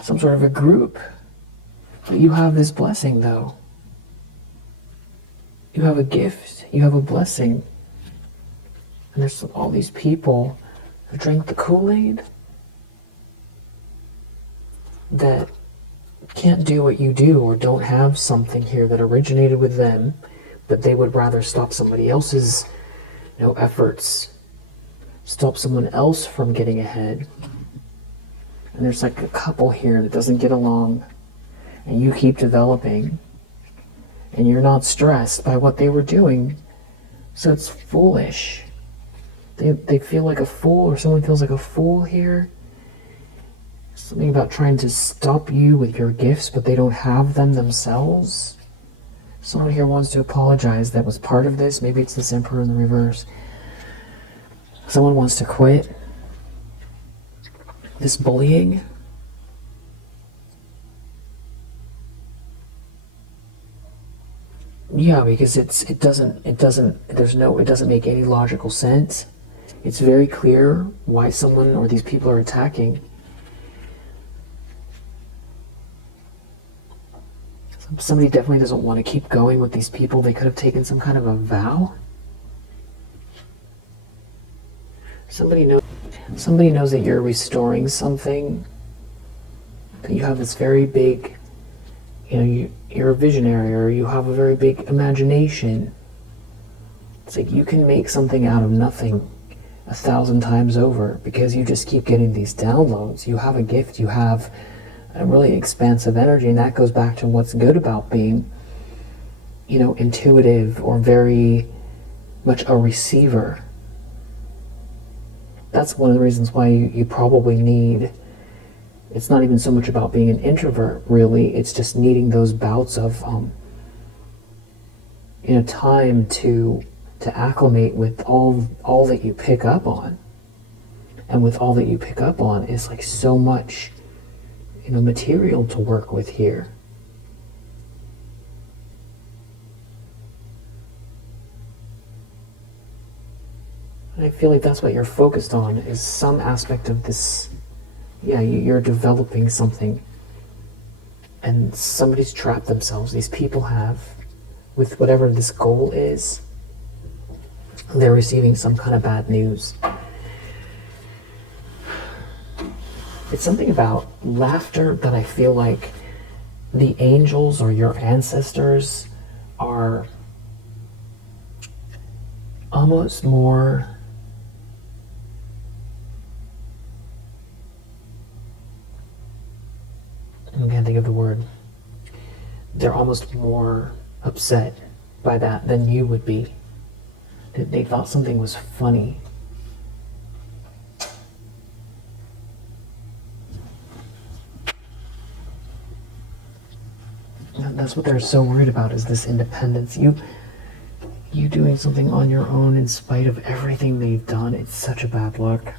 Some sort of a group. But you have this blessing though. You have a gift, you have a blessing. And there's all these people who drank the Kool-Aid that can't do what you do or don't have something here that originated with them, but they would rather stop somebody else's efforts, stop someone else from getting ahead. And there's like a couple here that doesn't get along, and you keep developing. And you're not stressed by what they were doing, so it's foolish. They feel like a fool, or someone feels like a fool here. Something about trying to stop you with your gifts, but they don't have them themselves. Someone here wants to apologize that was part of this. Maybe it's this Emperor in the reverse. Someone wants to quit this bullying. Yeah, because it doesn't make any logical sense. It's very clear why someone or these people are attacking. Somebody definitely doesn't want to keep going with these people. They could have taken some kind of a vow. Somebody knows that you're restoring something. That you have this very big, you're a visionary, or you have a very big imagination. It's like you can make something out of nothing 1,000 times over because you just keep getting these downloads. You have a gift, you have a really expansive energy, and that goes back to what's good about being, intuitive or very much a receiver. That's one of the reasons why you probably need, it's not even so much about being an introvert, really. It's just needing those bouts of time to acclimate with all that you pick up on. And with all that you pick up on is like so much material to work with here. And I feel like that's what you're focused on, is some aspect of this. Yeah, you're developing something. And somebody's trapped themselves. These people have, with whatever this goal is, they're receiving some kind of bad news. It's something about laughter that I feel like the angels or your ancestors are almost more I can't think of the word. They're almost more upset by that than you would be. They thought something was funny. That's what they're so worried about, is this independence. You doing something on your own in spite of everything they've done. It's such a bad look.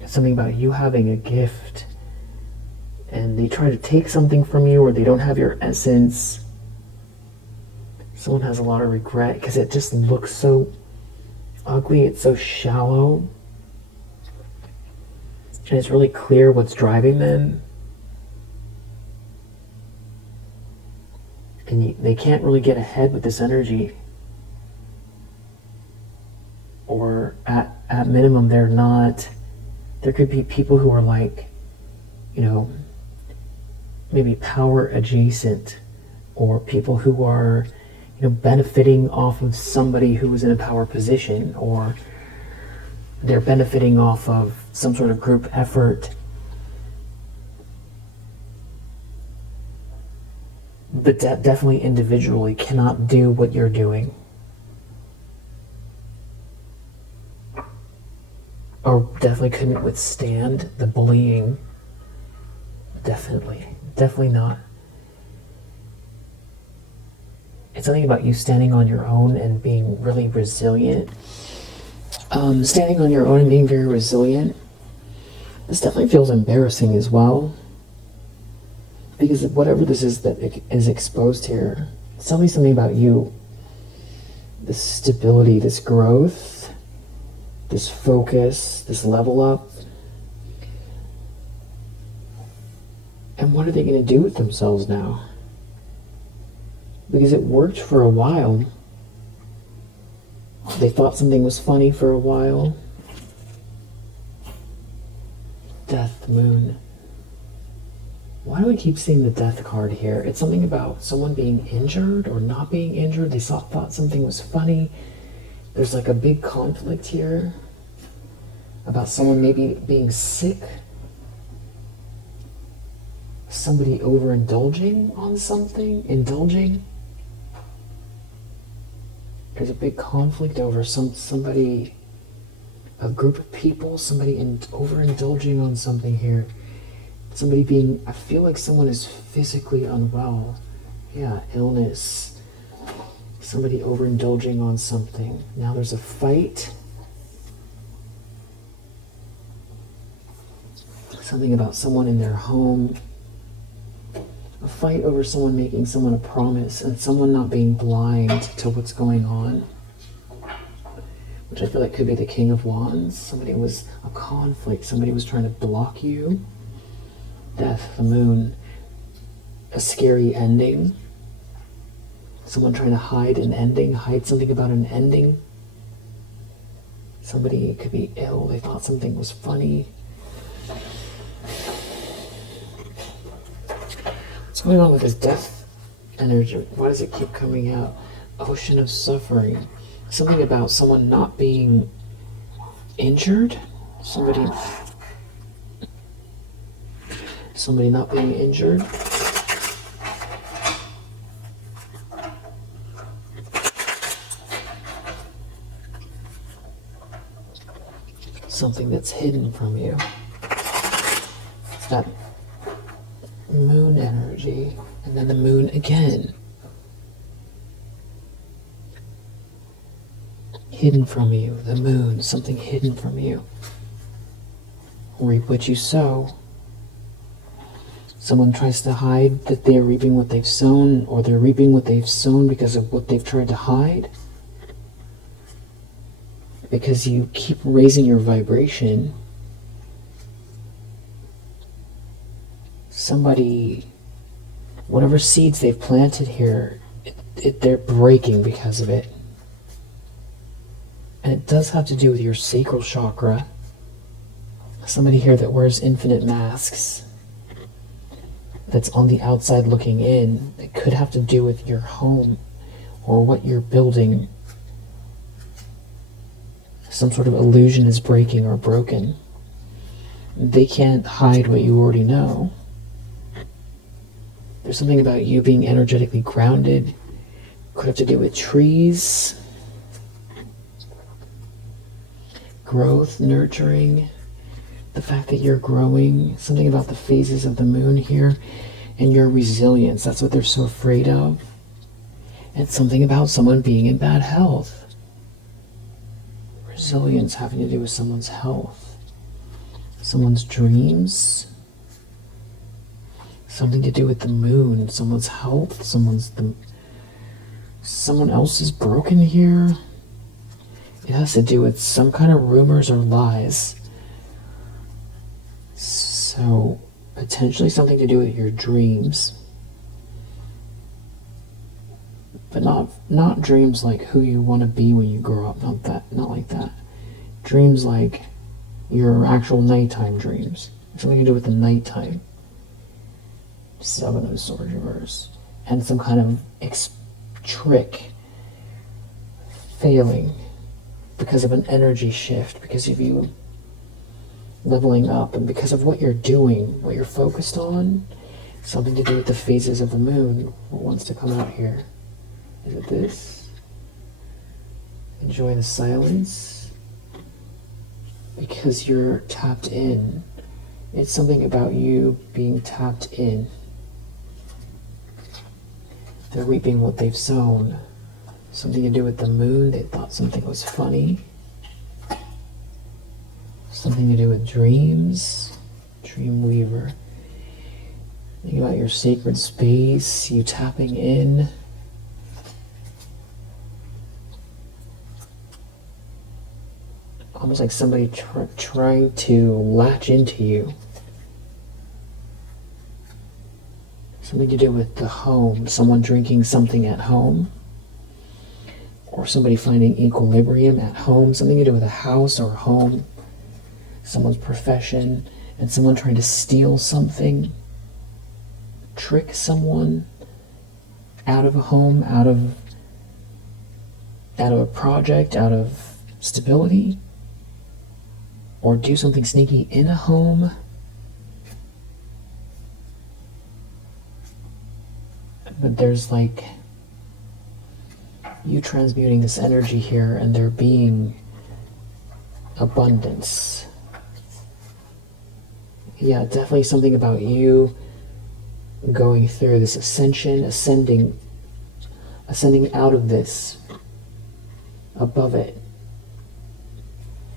It's something about you having a gift and they try to take something from you, or they don't have your essence. Someone has a lot of regret because it just looks so ugly. It's so shallow. And it's really clear what's driving them. And they can't really get ahead with this energy. Or at minimum, they're not. There could be people who are like, maybe power adjacent, or people who are, benefiting off of somebody who is in a power position, or they're benefiting off of some sort of group effort. But definitely individually cannot do what you're doing. Or definitely couldn't withstand the bullying. Definitely not. It's something about you standing on your own and being really resilient. Standing on your own and being very resilient. This definitely feels embarrassing as well. Because whatever this is that is exposed here, it's telling me something about you. This stability, this growth, this focus, this level up. And what are they going to do with themselves now? Because it worked for a while. They thought something was funny for a while. Death, moon. Why do we keep seeing the death card here? It's something about someone being injured or not being injured. They thought something was funny. There's like a big conflict here about someone maybe being sick. Somebody overindulging on something. Indulging. There's a big conflict over somebody, a group of people, somebody overindulging on something here. Somebody being, I feel like someone is physically unwell. Yeah, illness. Somebody overindulging on something. Now there's a fight. Something about someone in their home. A fight over someone making someone a promise and someone not being blind to what's going on. Which I feel like could be the King of Wands. Somebody was a conflict. Somebody was trying to block you. Death, the moon. A scary ending. Someone trying to hide an ending. Hide something about an ending. Somebody could be ill. They thought something was funny. What's going on with this death energy? Why does it keep coming out? Ocean of suffering. Something about someone not being injured. Somebody not being injured. Something that's hidden from you. It's that moon energy, and then the moon again. Hidden from you, the moon, something hidden from you. Reap what you sow. Someone tries to hide that they're reaping what they've sown, or they're reaping what they've sown because of what they've tried to hide. because you keep raising your vibration. Somebody, whatever seeds they've planted here, they're breaking because of it. And it does have to do with your sacral chakra. Somebody here that wears infinite masks, that's on the outside looking in, it could have to do with your home or what you're building. Some sort of illusion is breaking or broken. They can't hide what you already know. There's something about you being energetically grounded. Could have to do with trees, growth, nurturing, the fact that you're growing, something about the phases of the moon here, and your resilience. That's what they're so afraid of. And something about someone being in bad health. Resilience having to do with someone's health, someone's dreams, something to do with the moon, someone's health, someone else is broken here. It has to do with some kind of rumors or lies. So potentially something to do with your dreams, but not dreams like who you want to be when you grow up. Not like that. Dreams like your actual nighttime dreams. Something to do with the nighttime. Seven of Swords reverse, and some kind of trick failing because of an energy shift, because of you leveling up, and because of what you're doing, what you're focused on. Something to do with the phases of the moon. What wants to come out here? Is it this? Enjoy the silence. Because you're tapped in. It's something about you being tapped in. They're reaping what they've sown. Something to do with the moon. They thought something was funny. Something to do with dreams. Dream weaver. Think about your sacred space, you tapping in. Almost like somebody trying to latch into you. Something to do with the home, someone drinking something at home, or somebody finding equilibrium at home, something to do with a house or a home, someone's profession, and someone trying to steal something, trick someone out of a home, out of a project, out of stability, or do something sneaky in a home. But there's like you transmuting this energy here, and there being abundance. Yeah, definitely something about you going through this ascension, ascending out of this, above it.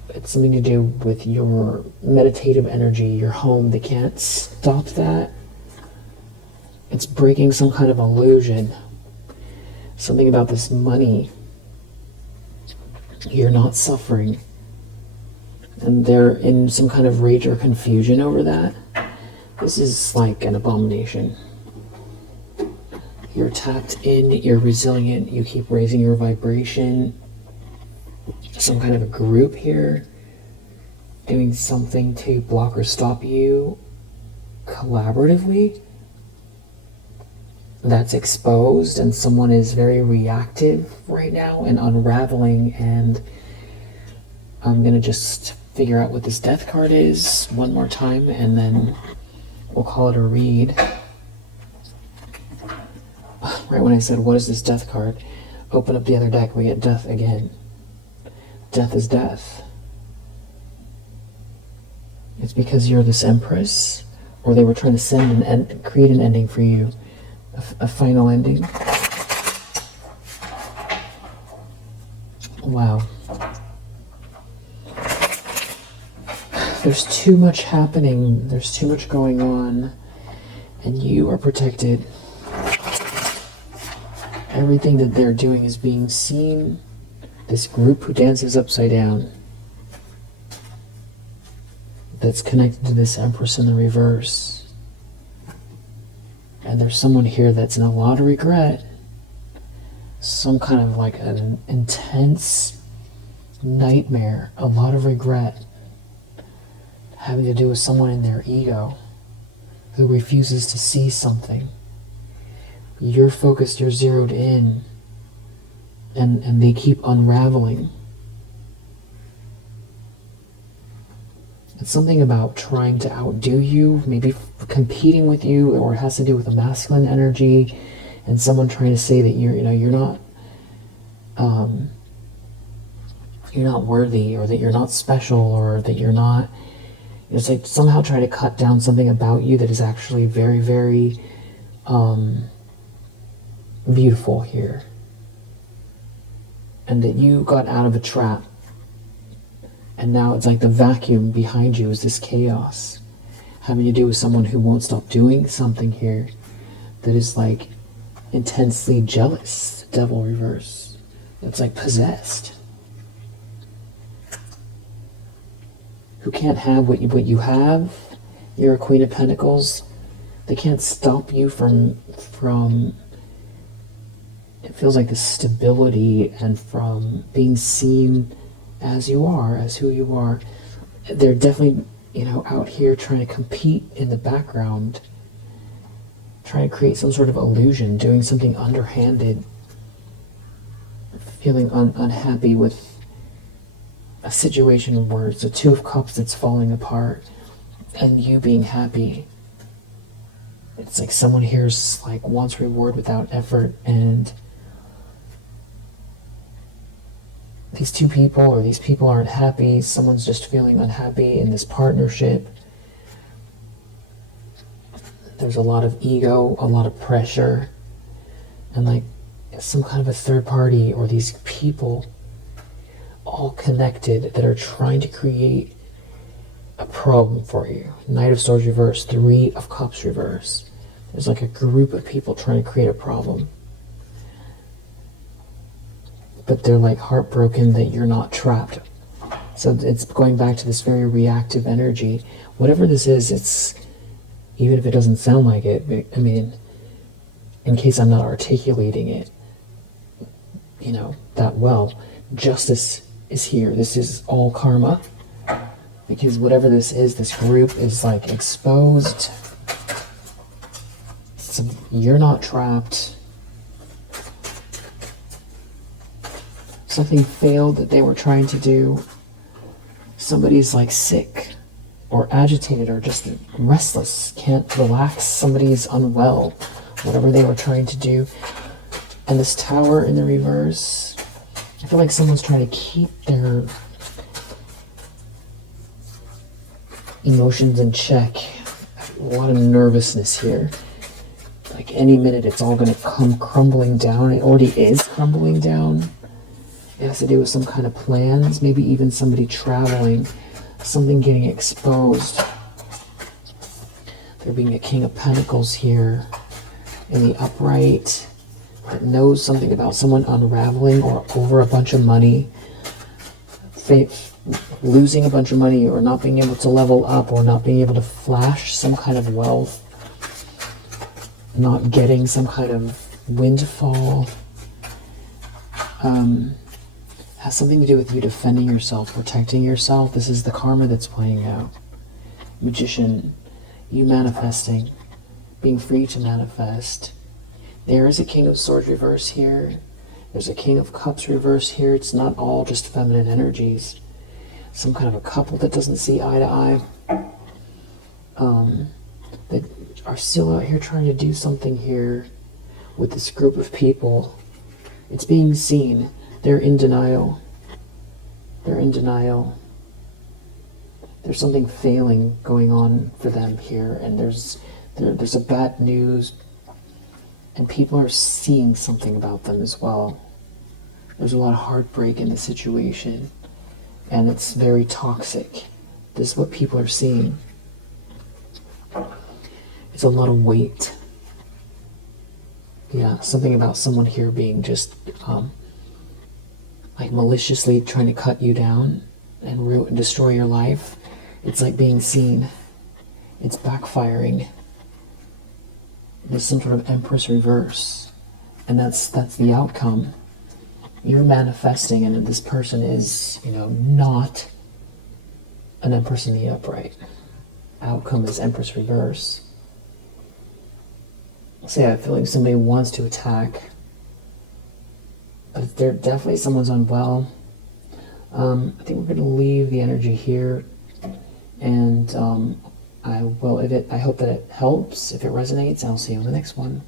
It's something to do with your meditative energy, your home. They can't stop that. It's breaking some kind of illusion. Something about this money. You're not suffering. And they're in some kind of rage or confusion over that. This is like an abomination. You're tapped in, you're resilient, you keep raising your vibration. Some kind of a group here doing something to block or stop you collaboratively. That's exposed, and someone is very reactive right now and unraveling, and I'm gonna just figure out what this death card is one more time, and then we'll call it a read. Right when I said, what is this death card? Open up the other deck, we get death again. Death is death. It's because you're this empress, or they were trying to create an ending for you. A final ending. Wow. There's too much happening. There's too much going on. And you are protected. Everything that they're doing is being seen, this group who dances upside down that's connected to this Empress in the reverse. And there's someone here that's in a lot of regret. Some kind of like an intense nightmare, a lot of regret, having to do with someone in their ego who refuses to see something. You're focused, you're zeroed in, and they keep unraveling. It's something about trying to outdo you, maybe competing with you, or it has to do with a masculine energy, and someone trying to say that you're not worthy, or that you're not special, or that you're not. It's like somehow trying to cut down something about you that is actually very, very beautiful here, and that you got out of a trap. And now it's like the vacuum behind you is this chaos, having to do with someone who won't stop doing something here that is like intensely jealous, the devil reverse. That's like possessed. Who can't have what you have. You're a Queen of Pentacles. They can't stop you from it feels like this stability, and from being seen as you are, as who you are. They're definitely, out here trying to compete in the background, trying to create some sort of illusion, doing something underhanded, feeling unhappy with a situation where it's a Two of Cups that's falling apart, and you being happy. It's like someone here's like wants reward without effort, and these two people, or these people, aren't happy. Someone's just feeling unhappy in this partnership. There's a lot of ego, a lot of pressure, and like some kind of a third party, or these people all connected that are trying to create a problem for you. Knight of Swords reverse, Three of Cups reverse. There's like a group of people trying to create a problem. But they're like heartbroken that you're not trapped. So it's going back to this very reactive energy. Whatever this is, it's, even if it doesn't sound like it, I mean, in case I'm not articulating it, that well, justice is here. This is all karma. Because whatever this is, this group is like exposed. So you're not trapped. Something failed that they were trying to do. Somebody's like sick or agitated or just restless, can't relax. Somebody's unwell, whatever they were trying to do. And this Tower in the reverse, I feel like someone's trying to keep their emotions in check. A lot of nervousness here. Like any minute it's all going to come crumbling down. It already is crumbling down. It has to do with some kind of plans, maybe even somebody traveling, something getting exposed. There being a King of Pentacles here in the upright that knows something about someone unraveling or over a bunch of money, losing a bunch of money, or not being able to level up, or not being able to flash some kind of wealth, not getting some kind of windfall. Has something to do with you defending yourself, protecting yourself. This is the karma that's playing out. Magician, you manifesting, being free to manifest. There is a King of Swords reverse here. There's a King of Cups reverse here. It's not all just feminine energies. Some kind of a couple that doesn't see eye to eye. That are still out here trying to do something here with this group of people. It's being seen. They're in denial. They're in denial. There's something failing going on for them here, and there's a bad news, and people are seeing something about them as well. There's a lot of heartbreak in the situation, and it's very toxic. This is what people are seeing. It's a lot of weight. Yeah, something about someone here being just like maliciously trying to cut you down and destroy your life. It's like being seen. It's backfiring. There's some sort of Empress reverse, and that's the outcome. You're manifesting, and this person is, not an Empress in the upright. Outcome is Empress reverse. So yeah, I feel like somebody wants to attack, but there definitely someone's unwell. I think we're going to leave the energy here, and I hope that it helps. If it resonates, I'll see you in the next one.